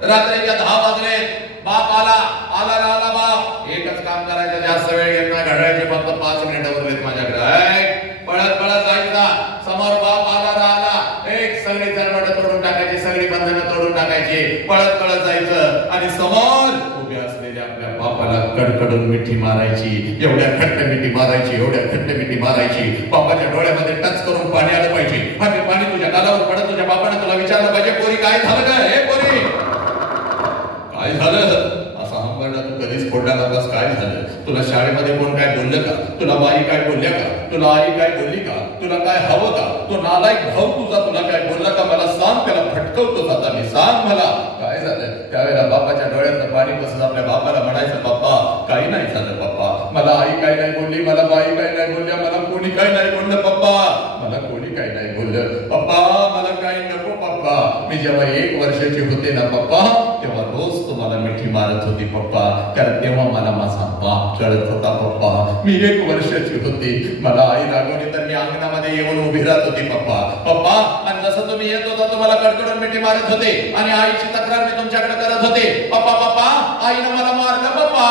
रात्रीच्या 10 वाजलेत, बाप आला बाप. एकच काम करायचं, जास्त वेळ घेत नाही. घड्याळाचे फक्त 5 मिनिटं उरलेत माझ्याकडे. पळत पळत जायचा, समोर बाप आला. सगळी चरवट तोडून टाकायची, सगळी बंधनं तोडून टाकायची. पळत पळत जायचं, आणि समोर उभे असलेल्या आपल्या बापाला कडकडून मिठी मारायची. एवढ्या खट्ट मिठी मारायची, एवढ्या खट्ट मिठी मारायची. बापाच्या डोळ्यामध्ये टच करून पाणी आलं पाहिजे. आणि पाणी तुझ्या गालावर पडत, तुझ्या बापाने तुला विचारलं पाहिजे, पोरी काय झालं काय? हे पोरी काय झालं? असा हंबरडा तू कधी कधीच फोडला नव्हतास, काय झालं? तुला शाळेमध्ये कोण काय बोललं का? तुला बाई काय बोलल्या का? तुला आई काय बोलली का? तुला काय हवं का? तो नालायक भाऊ तुझा तुला काय बोलला का? मला सांग, त्याला फटकवतोस आता मी, सांग मला काय झालं? त्यावेळेला बापाच्या डोळ्यातनं पाणी बसत आपल्या बापाला म्हणायचं, पप्पा काही नाही झालं पप्पा, मला आई काय नाही बोलली, मला बाई काय नाही बोलल्या, मला कोणी काय नाही बोललं पप्पा, मला कोणी काय नाही बोललं पप्पा, मला काही नको पप्पा. मी जेव्हा 1 वर्षाची होते ना पप्पा, तेव्हा रोज तुम्हाला मिठी मारत होती पप्पा, कारण तेव्हा मला माझा बाप कळत होता पप्पा. मी 1 वर्षाची होती, मला आई रागवली तर मी अंगणामध्ये येऊन उभी राहत होती पप्पा. पप्पा, आणि जसं तुम्ही येत होता तुम्हाला कडकडून मिठी मारत होते आणि आईची तक्रार मी तुमच्याकडे करत होते. पप्पा पप्पा, आईनं मला मारलं पप्पा,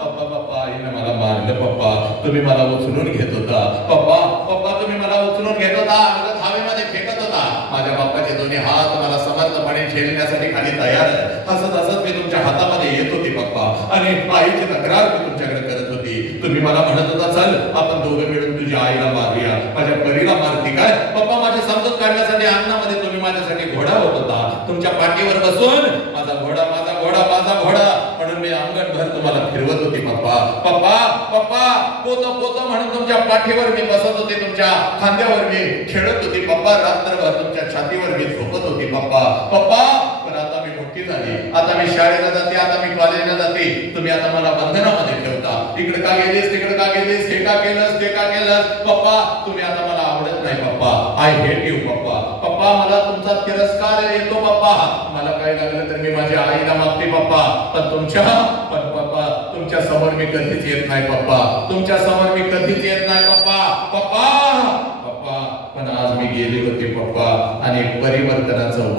पप्पा पप्पा, आईनं मला मारलं पप्पा, तुम्ही मला उचलून घेत होता पप्पा, पप्पा तुम्ही मला उचलून घेत होता, हवेमध्ये फेकत होता. माझ्या बापाचे दोन्ही हात मला समर्थपणे झेलण्यासाठी खाली तयार आहे. हसत हसत मी तुमच्या हातामध्ये येत होती पप्पा, आणि आईची तक्रार मी तुमच्याकडे करत होती. तुम्ही मला म्हणत होता, चल आपण दोघं मिळून तुझ्या आईला मारूया, माझ्या परीला मारती काय पप्पा? माझी समजूत काढण्यासाठी अंगणामध्ये तुम्ही माझ्यासाठी घोडा होत होता, तुमच्या पाठीवर बसून माझा घोडा माझा घोडा माझा घोडा म्हणून मी अंगणभर तुम्हाला फिरवत होती पप्पा. पप्पा पप्पा, पोत पोत म्हणून तुमच्या पाठीवर मी बसत होते, तुमच्या खांद्यावर मी खेळत होती पप्पा, रात्रभर तुमच्या छातीवर मी झोपत होती पप्पा. पप्पा, पण आता मी मोठी झाली, आता मी शाळेला जाते, आता मी कॉलेजला जाते, तुम्ही आता मला बंधनामध्ये ठेवता. इकडे का गेलीस, तिकडे का गेलीस, हे का केलंस, ते का केलंस पप्पा? तुम्ही आता मला आवडत नाही पप्पा, आय हेट यू पप्पा. पप्पा, मला तुमचा तिरस्कार येतो पप्पा, मला काय लागलं तर मी माझ्या आईला मागते पप्पा, पण पप्पा तुमच्या समोर मी कधीच येत नाही पप्पा, तुमच्या समोर मी कधीच येत नाही पप्पा. पप्पा पप्पा, पण आज मी गेले होते पप्पा, आणि परिवर्तनाचं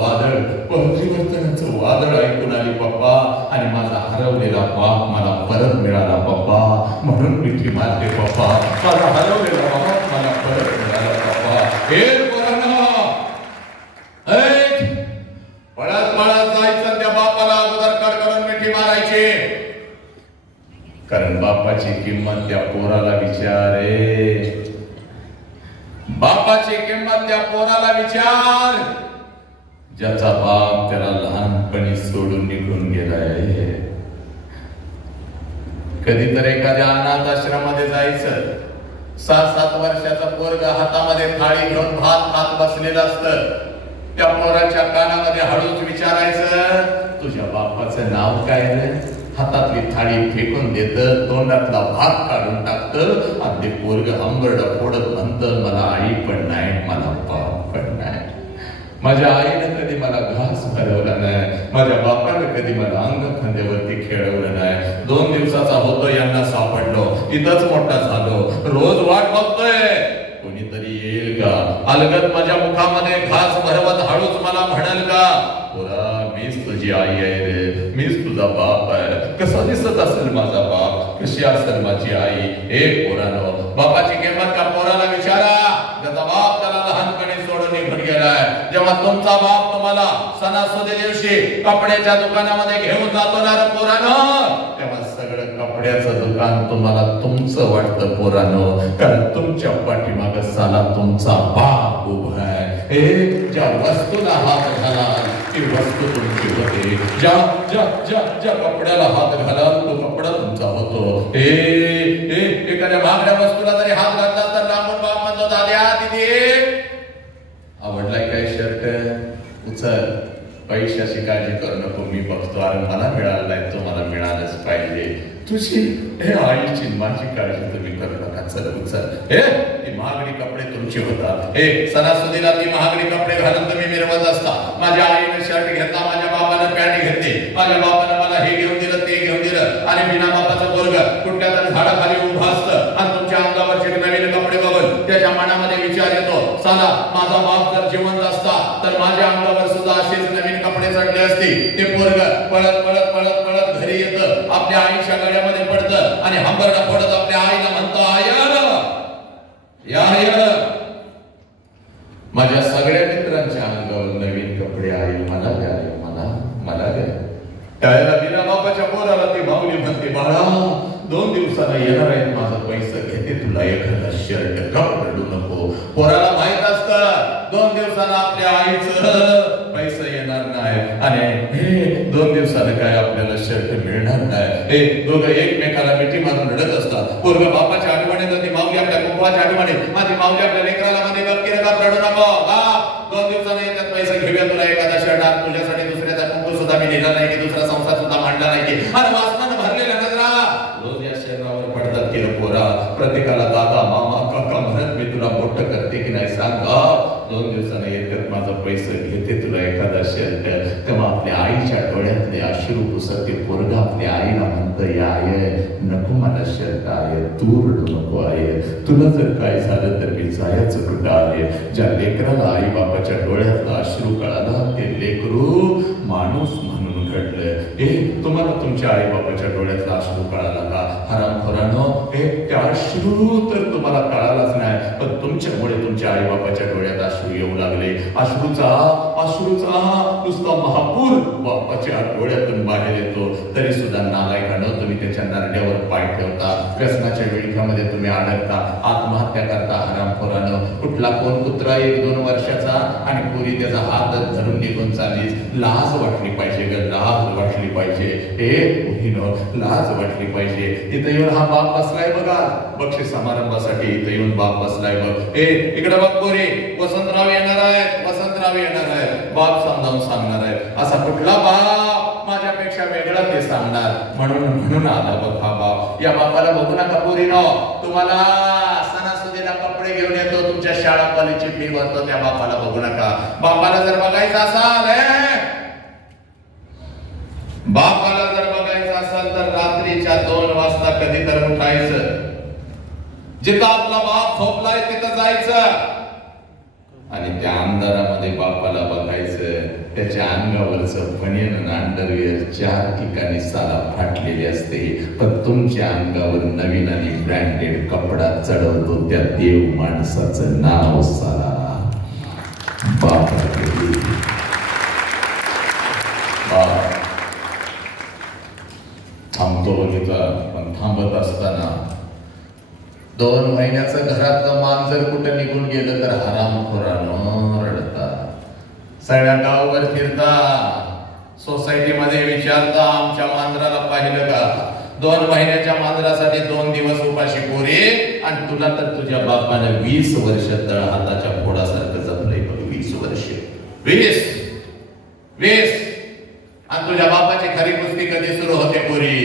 वादळ ऐकून आली पप्पा, आणि माझा हरवलेला बाप मला परत मिळाला पप्पा, म्हणून मिठी मारते पप्पा, माझा हरवलेला बाप मला परत मिळाला पप्पा. हे पळत पळत जायचं, त्या बापाला अगोदर कडकडून मिठी मारायची, कारण बापाची किंमत त्या पोराला विचारे, बापाची किंमत त्या पोराला विचार, ज्याचा बाप त्याला लहानपणी सोडून निघून गेलाय. कधीतरी एखाद्या अनाथ आश्रमामध्ये जायचं, 6-7 वर्षाचा पोरगा हातामध्ये थाळी घेऊन भात खात बसलेला असतं, त्या पोराच्या कानामध्ये हळूच विचारायचं, तुझ्या बापाचं नाव काय रे? हातातली थाळी फेकून देत, तोंडातला भात काढून टाकत, आणि ते पोरग हंबरडा फोडत म्हणत, मला आई पण नाही, मला बाप पण नाही. माझ्या आईनं कधी मला घास भरवला नाही, माझ्या बापानं कधी मला अंग खांद्यावरती खेळवलं नाही. 2 दिवसाचा होतो, यांना सापडलो, इथंच मोठा झालो, रोज वाट बघतोय कोणीतरी येईल का, अलगद माझ्या मुखामध्ये घास भरवत हळूच मला म्हणेल का, पोरा मीच तुझी आई आहे रे, मीच तुझा बाप आहे. कसा दिसत असेल माझा बाप, कशी असेल माझी आई? हे पोरानो, बापाची किंमत का पोराला विचारा, ज्याचा बाप त्याला लहानपणी सोडून निघून गेलाय. जेव्हा तुमचा बाप तुम्हाला सणासुदी दिवशी कपड्याच्या दुकानामध्ये घेऊन जातो ना पोरानो, तेव्हा सगळं कपड्याचं दुकान तुम्हाला तुमचं वाटतं पोरानो, कारण तुमच्या पाठीमागे साला तुमचा बाप उभा आहे. हे ज्या वस्तूला हात घालाल ती वस्तू तुमची होते, ज्या कपड्याला हात घालाल तो कपडा तुमचा होतो. एखाद्या महागड्या वस्तूला जरी हात घातला तर लांबून बाप म्हणतो, दाद्या दिदी आवडलाय काय शर्ट, उचल, पैशाची काळजी करू नको, मी बघतो, अरे मला मिळालं नाही, तुम्हाला मिळालंच पाहिजे. तुझी हे आईची माझी काळजी तुम्ही करू नका, चल उचल. हे ती महागडी कपडे तुमची होतात, हे सणासुदीला ती महागडी कपडे घालून तुम्ही मिरवत असता. माझ्या आईने शर्ट घेतला, माझ्या बाबानं पॅन्ट घेतली, माझ्या बाबानं मला हे घेऊन दिलं, ते घेऊन दिलं, आणि बिना बापाचं पोरग कुठल्या तरी झाडाखाली उभा असतं, आणि तुमच्या अंगावरचे नवीन कपडे बघून त्याच्या मनामध्ये विचार येतो, साला माझा बाप जर जिवंत असता तर माझ्या अंगावर सुद्धा असेच नवीन कपडे चढले असते. ते पोरग पळत पळत पळत पळत घरी येतं, आपल्या आईच्या गळ्यामध्ये पडतं, आणि हंबरडा फोडत आपल्या आईला म्हणतो, माझ्या सगळ्या मित्रांच्या अंगावर नवीन कपडे आई मला द्या, मला द्या. त्याला बिना बापाच्या पोराला ती माऊली म्हणते, बाळा 2 दिवसाला येणार आहेत, माझं पैसे घेते, तुला एखादा शर्ट, रडू नको. पोराला माहित असतं 2 दिवसाला आपल्या आईचं पैसे येणार नाही, आणि 2 दिवसाला काय आपल्याला शर्ट मिळणार नाही. हे दोघं एकमेकाला मिठी मारून रडत असतात. पोरगा बापाच्या आठवणीत, ती माऊली आपल्या कुंभाच्या आठवणीत, माझी माऊली आपल्या लेकराला मध्ये गप्पी रडत रडू नको बाप, 2 दिवसांनी याच्यात पैसे घेऊया तुला एखादा शर्ट, तुझ्यासाठी दुसऱ्याचा कुंकू सुद्धा मी दिला नाही की दुसरा संसार सुद्धा मांडला नाही की, आणि वासनानं भरलेल्या नजरा रोज या शरीरावर पडतात की पोरा. प्रत्येकाला दादा मामा काका म्हणत मी तुला मोठं करते की नाही सांग. 2 दिवसांनी येतात माझं पैसे घेते तुला एखादा शर्ट. तेव्हा आपल्या आईच्या डोळ्यातले अश्रू पुसते पोरगा आपल्या आईला म्हणतं, या आय नको मला शर्ट आहे, तू रडू नको आहे, तुला जर काय झालं तर मी जायचं कुठं आहे. ज्या लेकराला आई बापाच्या डोळ्यातला अश्रू कळाला ते लेकरू माणूस म्हणून घडलं. हे तुम्हाला तुमच्या आई बापाच्या डोळ्यातला अश्रू कळाला का? हरामखोरानो, हे त्या अश्रू तर तुम्हाला कळालाच नाही, पण तुमच्यामुळे तुमच्या आई बापाच्या डोळ्यात अश्रू येऊ लागले. अश्रूचा नुसता महापूर बापाच्या डोळ्यातून बाहेर येतो. तरी सुद्धा नालायकानं तुम्ही त्याच्या नरड्यावर पाय ठेवता, व्यसनाच्या विळख्यामध्ये तुम्ही अडकता, आत्महत्या करता. हरामखोरानं, कुठला कोण कुत्रा 1-2 वर्षाचा आणि पुरी त्याचा हात धरून निघून चाललीस. लाज वाटली पाहिजे ग, लाज वाटली पाहिजे. हे पुरीनं लाज वाटली पाहिजे. इथं येऊन हा बाप बसलाय बघा, बक्षीस समारंभासाठी इथं येऊन बाप बसलाय बघ. हे इकडे बघ पोरी, वसंतराव येणार आहेत, वसंतराव येणार आहेत, बाप समजावून सांगणार आहे. असा कुठला बाप माझ्यापेक्षा वेगळा ते सांगणार, म्हणून आला बघ हा बाप. या बापाला बघू नका पोरीनो, तुम्हाला सणासुदीला कपडे घेऊन येतो, तुमच्या शाळा कॉलेजची फी भरतो, त्या बापाला बघू नका. बापाला जर बघायचं असाल तर रात्रीच्या 2 वाजता कधी तर उठायचं, जिथं आपला बाप झोपलाय तिथं जायचं आणि त्या अंधारामध्ये बापाला बघायचं. त्याच्या अंगावरचं बनियन आणि अंडरवेअर 4 ठिकाणी साला फाटलेली असते, पण तुमच्या अंगावर नवीन आणि ब्रँडेड कपडा चढवतो त्या देव माणसाचं नाव साला बाप. थांबतो बघितलं, पण थांबत असताना 2 महिन्याचं घरातलं मांजर कुठं निघून गेलं तर हरामखोरानं रडता. सगळ्या गावभर फिरता, सोसायटीमध्ये विचारता आमच्या मांजराला पाहिलं का? 2 महिन्याच्या मांजरासाठी 2 दिवस उपाशी पोरी, आणि तुला तर तुझ्या बापाने 20 वर्ष तळ हाताच्या फोडासारखं जपलंय बघ. 20 वर्ष 20 आणि तुझ्या बापाची खरी कुस्ती कधी सुरू होते पोरी?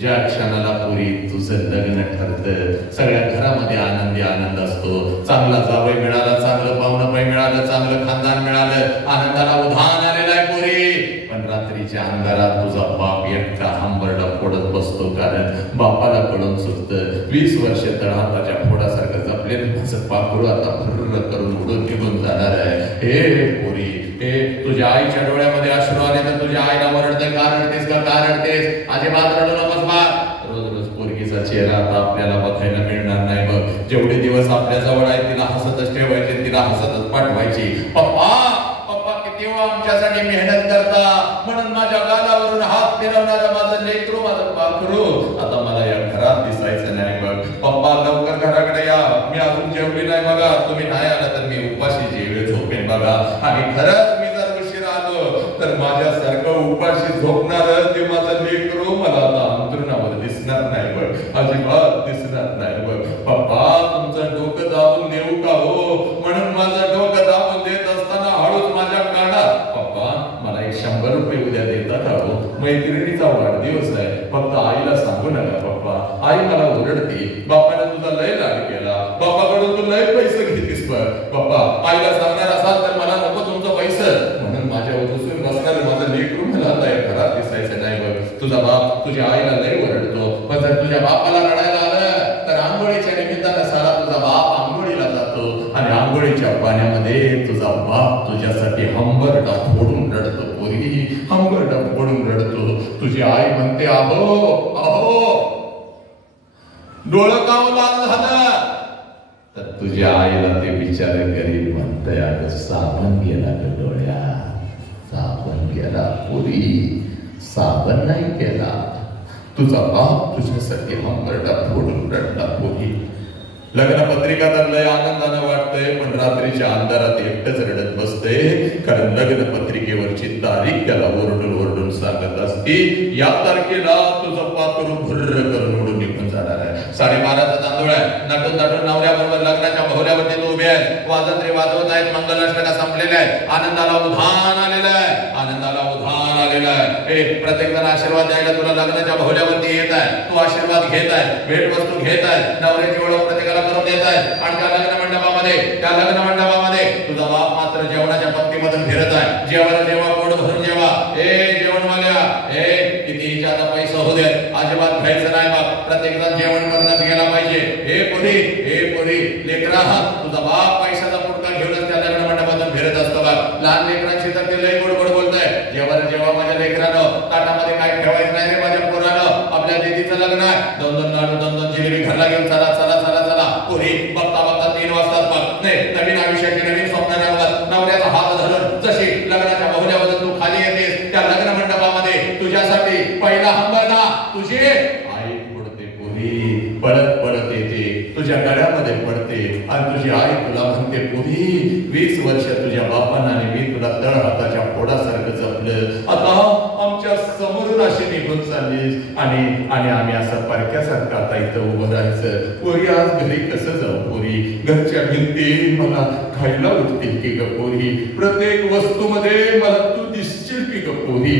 ज्या क्षणाला पोरी तुझं लग्न ठरतं, सगळ्या घरामध्ये आनंद असतो. चांगला जावई मिळाला, चांगलं पाहुणपै मिळालं, चांगलं खानदान मिळालं, आनंदाला उधाण आलेला आहे पोरी. पण रात्रीच्या अंधारात तुझा बाप एकटा हंबरडा फोडत बसतो, कारण बापाला कळून सुटतं 20 वर्ष तळहाताच्या फोडासारखं जपले माझं पाखरू आता फुर्र करून उडून निघून जाणार आहे. हे पोरी, हे तुझ्या आईच्या डोळ्यामध्ये अश्रू आले तर तुझ्या आईला ओरडते, का रडतेस का, का रडतेस? अजिबात रडू नकोस बा. रोज पोरगीचा चेहरा आता आपल्याला बघायला मिळणार नाही बघ. जेवढे दिवस आपल्या जवळ आहे तिला हसतच ठेवायचे, तिला हसतच पाठवायची. पप्पा किती आमच्यासाठी मेहनत करता, म्हणून माझ्या गालावरून हात फिरवणारं माझं लेकरू, माझं पाखरू आता मला या घरात दिसायचं नाही बघ. पप्पा लवकर घराकडे या, मी अजून जेवली नाही बघा. तुम्ही नाही आला तर मी उपाशी जेवे झोपेन बघा. आणि खरंच मी जर उशीर आलो तर माझ्यासारखं उपाशी झोपणार ते माझं लेकरू मला आता अंतरुणावर दिसणार नाही बघ, अजिबात दिसणार नाही बघ. पप्पा तुमचं डोकं दाबून देऊ का हो? म्हणून माझं डोकं दाबून देत असताना हळूच माझ्या कानात, पप्पा मला 100 रुपये उद्या देतात हो, मैत्रिणीचा वाढदिवस आहे, फक्त आईला सांगू नका पप्पा, आई मला ओरडते, बापाने तुझा लय लाड केला, बापाकडून तू लय पैसे घेतीस पप्पा, आईला सांगणार असाल तर मला नको तुमचं पैसे. म्हणून माझ्यावर दुसरं नसणार माझं लेकरू मला आता घरात दिसायचं नाही बघ. तुझा बाप तुझ्या आईला लय ओरडतो, पण जर तुझ्या बापाला रडायला आलं तर आंघोळीच्या निमित्तानं सारा तुझा बाप आंघोळीला जातो आणि आंघोळीच्या पाण्यामध्ये तुझा बाप तुझ्यासाठी हंबरडा फोडून रडतो पोरी, हंबरडा फोडून रडतो. तुझी आई म्हणते अहो अहो, डोळं काव लाल झालं तर तुझ्या आईला ते बिचार गरीब म्हणतंय अगं साबण गेला ग डोळ्यात, साबण गेला पोरी, साबण नाही केला. तुझा बाप तुझ्यासाठी हंबरडा फोडून रडला पोरी. लग्न पत्रिका तर लय आनंदानं वाटतंय, पण रात्रीच्या अंधारात एकटंच रडत बसते, कारण लग्न पत्रिकेवरची तारीख त्याला ओरडून ओरडून सांगत असते, या तारखेला तुझं पाखरू भुर्र करून उडून निघून जाणार आहे. 12:30चा तांदूळ आहे, नटून नटून नवऱ्याबरोबर लग्नाच्या बहुल्यावरती तू उभे आहेत, वाजंत्री वाजवत आहेत, मंगलाष्टका संपलेल्या आहेत, आनंदाला उधाण आलेलं आहे, आनंदाला उधाण आलेलं आहे. प्रत्येक जण आशीर्वाद द्यायला तुला लग्नाच्या बहुल्यावरती येत आहे, तू आशीर्वाद घेत आहे, भेटवस्तू घेत आहे, नवऱ्याची ओळख प्रत्येकाला करून देत आहे. आणि त्या लग्न मंडपामध्ये तुझा बाप मात्र जेवणाच्या पंक्तीमधून फिरत आहे. जेव्हा पोट भरून जेवा, जेवणवाल्या, किती आता पैसा होऊ दे, अजिबात घ्यायचं नाही बाप, प्रत्येक जण जेवण करूनच गेला पाहिजे. हे पोरी लेकरा, तुझा बाप पैशाचा पुटका घेऊनच त्या लग्न मंडपातून फिरत असतो बा. लहान लेकरांची तर ते लय गोड बोलताय, जेव्हा माझ्या लेकरानं ताटामध्ये काय ठेवायचं नाही रे माझ्या पोरानं, आपल्या दीदीचं लग्न आहे, 2-2 लाडू 2-2 जिलेबी घरला घेऊन चला. पोरी बघता 3 वाजतात बघ, नाही नवीन आयुष्याची नवीन स्वप्न बघत, नवऱ्याचा हात धरून जशी लग्नाच्या बहुल्यावर तू खाली येतेस, त्या लग्न मंडपामध्ये तुझ्यासाठी पहिला हंबरदा तुझी आई पडते. पोरी पळत येते, तुझ्या गळ्यामध्ये पडते, आणि तुझी आई तुला म्हणते, पोरी 20 वर्ष तुझ्या बापानं आणि मी तुला तळ हाताच्या पोडासारखं जपलं, आता आमच्या समोरून अशी निघून चाललीस, आणि आम्ही असं परक्यासारखं आता इथं उभं राहायचं. पोरी आज घरी कसं जाऊ पोरी, घरच्या भिंती मला खायला उठतील की ग पोरी, प्रत्येक वस्तूमध्ये मला तू दिसशील की ग पोरी.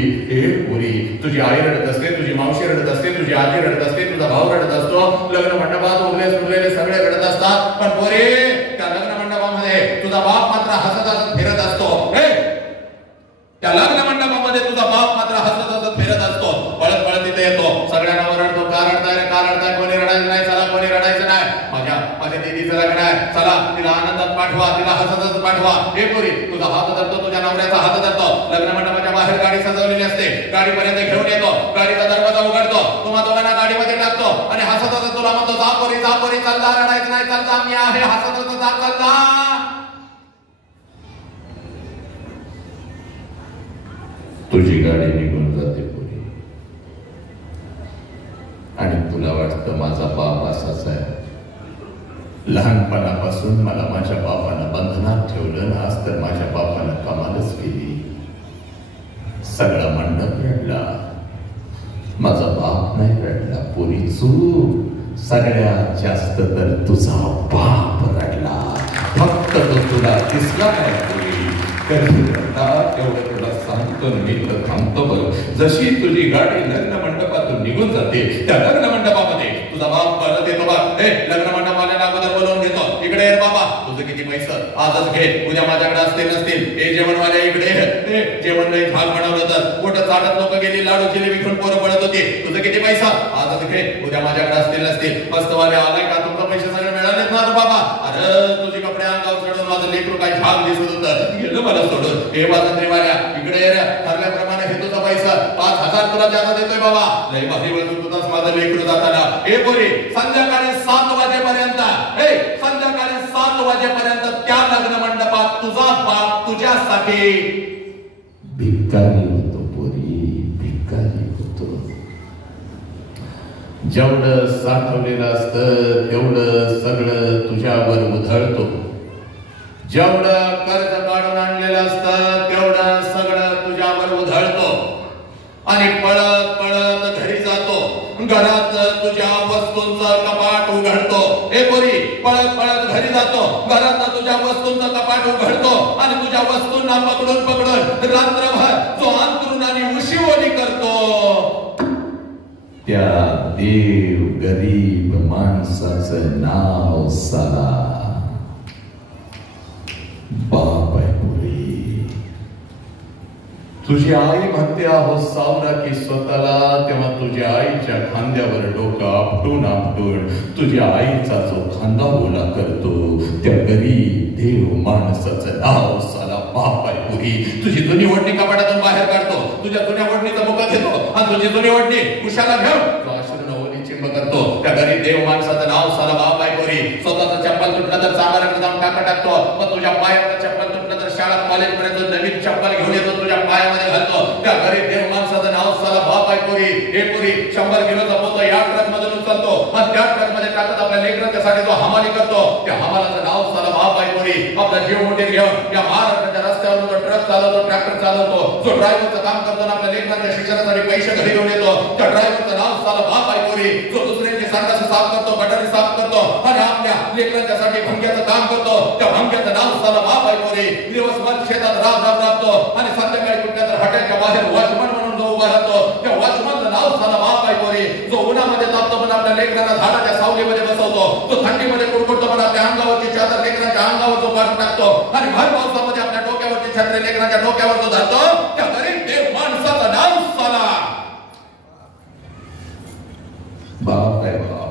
पोरी, तुझी आई रडत असते, तुझी मावशी रडत असते, तुझी आजी रडत असते, तुझा भाऊ रडत असतो, लग्न मंडपात उरलेले सगळे रडत असतात, पण पोरी त्या लग्न मंडपामध्ये तुझा बाप मात्र हसत फिरत असतो. त्या लग्न मंडपामध्ये तुझा बाप मात्र हसत फिरत असतो, पळत तिथे येतो, सगळ्यांना ओरडतो, का रडताय, कोणी रडायचं नाही, चला कोणी रडायचं नाही, माझ्या दीदीचं लग्न आहे, चला तिला आनंदात पाठवा, तिला हसतच पाठवा. हे पोरी, तुझा हात धरतो, तुझ्या नवऱ्याचा हात धरतो, लग्न मंडपाच्या बाहेर गाडी सजवलेली असते, गाडीपर्यंत घेऊन येतो, गाडीचा दरवाजा उघडतो, तुम्हा दोघांना गाडीमध्ये टाकतो, आणि हसत तुला म्हणतो, जा पोरी चालला, रडायचं नाही, चालता मी आहे, हसत चालता. तुझी गाडी निघून जाते पोरी, आणि तुला वाटतं माझा बाप असाच आहे. लहानपणापासून मला माझ्या बापानं बंधनात ठेवलं, आज तर माझ्या बापानं कमालच केली. सगळा मंडप रडला, माझा बाप नाही रडला. पोरी चूक, सगळ्यात जास्त तर तुझा बाप रडला, फक्त तो तुला दिसला नाही. पोरी कधी रडला तेवढं तुला सांगतो, मी तर थांबतो बघ. जशी तुझी गाडी लग्न मंडपातून निघून जाते, त्या लग्न मंडपामध्ये तुझा बाप परत येतो बा. लग्न मंडपाला अगोदर बोलवून घेतो, इकडे ये बाबा, तुझं किती पैसा आजच घे, उद्या माझ्याकडे असतील नसतील. हे जेवणवाल्या इकडे जेवण नाही, भाग बनवलं तर मोठं चाटत लोक गेली, लाडू जिलेबी घेऊन पोरं पडत होती, तुझं किती पैसा आजच घे, उद्या माझ्याकडे असतील नसतील. मस्तवाले आलाय का, तुमचा पैसे सगळे मिळालेत ना बाबा. अरे तुझे कपडे अंगावर चढून माझं लेकरू काय झाग दिसत होतं, गेलं मला सोडून. हे वाजंत्रीवाल्या इकडे ये, ठरल्याप्रमाणे हे तुझा पैसा 5,000 तुला जाता देतोय बाबा, लय भारी वाजून तुझाच माझं लेकरू जाताना. हे पोरी, संध्याकाळी 7 वाजेपर्यंत त्या लग्न मंडपात तुझा बाप तुझ्यासाठी भिकारी होतो. पोरी भिकारी होतो. जेवढं साठवलेलं असतं तेवढं सगळं तुझ्यावर उधळतो, जेवढं कर्ज काढून आणलेलं असतं तेवढं सगळं तुझ्यावर उधळतो, आणि पळत घरी जातो, घरात तुझ्या वस्तूंचं कपाट उघडतो. हे पोरी, पळत घरी जातो, घरात तुझ्या वस्तूंचं कपाट उघडतो, आणि तुझ्या वस्तूंना पकडून रात्रभर जो अंतरून आणि उशिवणी करतो, त्या देव गरीब माणसाचं नाव साला बाप आहे. पोरी, तुझी आई म्हणते आहो सावरा की स्वतःला, तेव्हा तुझ्या आईच्या खांद्यावर डोकं आपटून तुझ्या आईचा जो खांदा ओला करतो, त्या गरीब देव माणसाचं नाव साला बाप आहे. पोरी, तुझी जुनी ओढणी कपाटातून बाहेर काढतो, तुझ्या जुन्या ओढणीचा मुका घेतो, आणि तुझी जुनी ओढणी कुशाला घेऊन करतो, त्या गरीब देव माणसाचं नाव साला बाप आहे. पोरी, स्वतःचं चप्पल तुटलं तर चांगलं जाऊन टाकतो, पण तुझ्या पायाचं चप्पल तुटलं तर शाळा कॉलेज पर्यंत नवीन चप्पल घेऊन येतो, तुझ्या पायामध्ये घालतो, त्या गरीब देव माणसाचं नाव साला बाप आहे. पोरी, हे पोरी, 100 किलोचा पोतं या ट्रक मधून उचलतो आणि त्या ट्रकमध्ये टाकत आपल्या लेकरांच्यासाठी जो हमाली करतो, त्या हमालाचं नाव साला बाप आहे कोणी. आपला जीव मोठे घेऊन या महाराष्ट्राच्या रस्त्यावर जो ट्रक चालवतो, ट्रॅक्टर चालवतो, जो ड्रायव्हरचं काम करतो ना, आपल्या लेकरांच्या शिक्षणासाठी पैसे घरी घेऊन येतो, त्या ड्रायव्हरचं नाव साला बाप आहे कोणी. जो दुसऱ्यांचे संडास साफ करतो, गटारी साफ करतो आणि आपल्या लेकरांच्यासाठी भंग्याचं काम करतो, त्या भंग्याचं नाव साला बाप आहे कोणी. दिवसभर शेतात राबतो आणि संध्याकाळी कुठल्या तर हॉटेलच्या बाहेर वॉचमन म्हणून जो उभा राहतो, त्या वॉचमनचं नाव साला बाप आहे कोणी. जो उन्हामध्ये तापतो पण आपल्या लेकरांना झाडाच्या सावलीमध्ये बसवतो, तो थंडीमध्ये कुडकुडतो पण आपल्या अंगावरची चादर लेकरांच्या अंगावर जो काढून टाकतो आणि भर पावसामध्ये आपल्या डोक्यावरची छत्री लेकरांच्या डोक्यावर जो धरतो, त्या गरीब देव माणसाचं नाव साला बाप आहे. बाप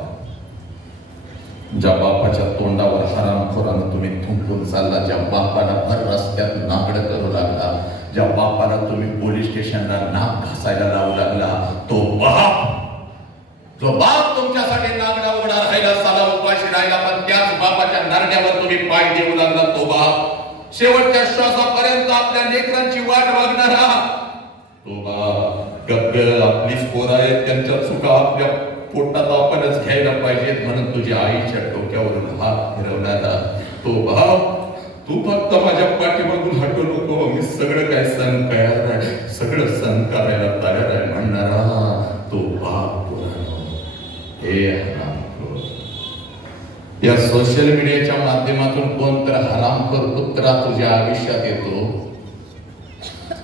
ज्या बापाच्या तोंडावर हरामखोरानं तुम्ही थुंकून चालला, ज्या बापाला भर रस्त्यात नाकडं करू लागला, ज्या बापाला तुम्ही पोलीस स्टेशनला नाक घासायला लावू लागला, तो बाप, जो बाप तुमच्यासाठी नागडा उघडा राहिला, साला उपाशी राहिला, पण त्याच बापाच्या नरड्यावर तुम्ही पाय देऊ लागला, तो बाप शेवटच्या श्वासापर्यंत आपल्या लेकरांची वाट बघणारा तो बाप. गप्प आपलीच पोरं आहेत, त्यांच्या चुका आपल्या पोटात आपणच घ्यायला पाहिजेत म्हणून तुझ्या आईच्या डोक्यावरून हात फिरवणारा तो भाव. तू फक्त माझ्या पाठीमागून हटू नको, मी सगळं काय सहन करायला आहे, सगळं सहन करायला तयार आहे म्हणणारा तो बाप. हे या सोशल मीडियाच्या माध्यमातून कोणतर हरामखोर कुत्रा तुझ्या आयुष्यात येतो,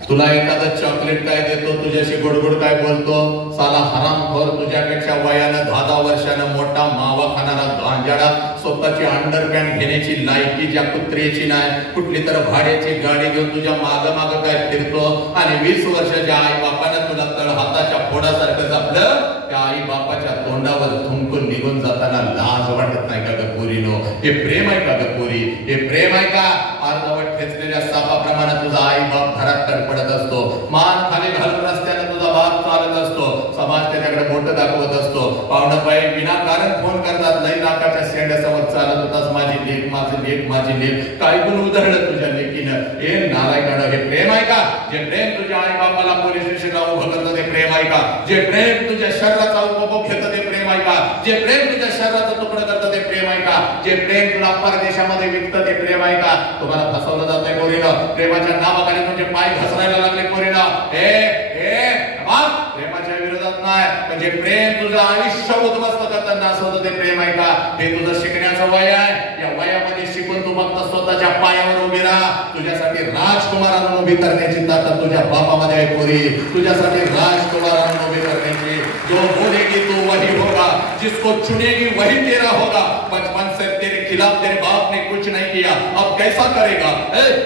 तुला एखादं चॉकलेट काय देतो, तुझ्याशी गोडगोड काय बोलतो, साला हरामखोर तुझ्यापेक्षा वयानं 10 वर्षानं मोठा मावा खाणारा गांजाडा, स्वतःची अंडरपॅन्ट घेण्याची लायकी ज्या कुत्र्याची नाही, कुठली तर भाड्याची गाडी घेऊन तुझ्या माग काय फिरतो आणि 20 वर्षाच्या आई बापानं तुला तळ हाताच्या फोडासारखं जपलं, त्या आई बापाच्या तोंडावर थुंकून निघून जाताना लाज वाटत नाही का ग पोरीनो? हे प्रेम आहे का ग पोरी? हे प्रेम आहे का? अर्धवट ठेचलेल्या सापाप्रमाणे तुझा आई बाप घरात तडपडत असतो, मान खाली घालून रस्त्याने तुझा बाप चालत असतो, समाज त्याच्याकडे बोट दाखवत असतो, पाहुणं बाई विनाकारण फोन करतात, लई नाकाच्या शेंड्यासमोर चालत होतास, माझी लेक माझी लेक माझी लेक, काय पण उधळलं तुझ्या लेकीनं. हे नालायकानं, हे प्रेम आहे का? जे प्रेम तुझ्या आई बापाला पोलीस स्टेशनला उभं करतं ते प्रेम आहे का? जे प्रेम तुझ्या शरीराचा उपभोग घेतं ते प्रेम आहे का? जे प्रेम तुझ्या शरीराचं तुकडं करतं ते प्रेम आहे का? जे प्रेम तुला परदेशामध्ये विकतं ते प्रेम आहे का? तुम्हाला फसवलं जातंय पोरीनं, प्रेमाच्या नावाखाली तुमचे पाय घसरायला लागले पोरीनं. प्रेमाच्या विरोधात नाही, म्हणजे प्रेम तुझं आयुष्य उद्ध्वस्त करताना असं ते प्रेम आहे का? हे तुझं शिकण्याचं वय आहे, या वयामध्ये शिकून तू फक्त स्वतःच्या पायावर उभी राहा. तुझ्यासाठी राजकुमारांना उभी करण्याची ताकद तुझ्या बापामध्ये आहे पोरी, तुझ्यासाठी राजकुमारांना उभी करण्याची. जो बोलेगी तो वही होगा, जिसको चुनेगी वही तेरा होगा. बचपन से तेरे खिलाफ तेरे बाप ने कुछ नहीं किया, अब कैसा करेगा?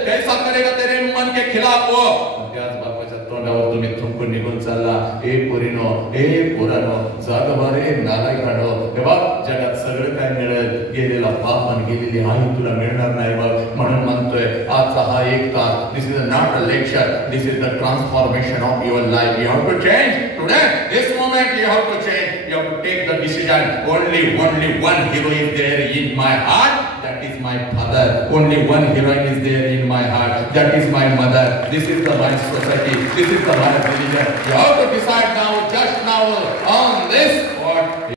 कैसा करेगा तेरे मन के खिलाफ वो? त्याच बापाच्या तोंडावर तुम्ही थुंकून निघून चालला. ए पोरीनो, ए पोरानो, जाग बारे नालायकानो. हे बघ, जगात सगळं काय मिळेल, गेलेला बाप आणि गेलेली आई तुला मिळणार नाही बघ. म्हणून म्हणतोय आजचा हा 1 तास, this is not a lecture, this is the transformation of your life. You have to change today, this moment you have to change. You have to take the decision. Only one hero is there in my heart. That is my father. Only one heroine is there in my heart. That is my mother. This is the my society. This is the my religion. You have to decide now, just now.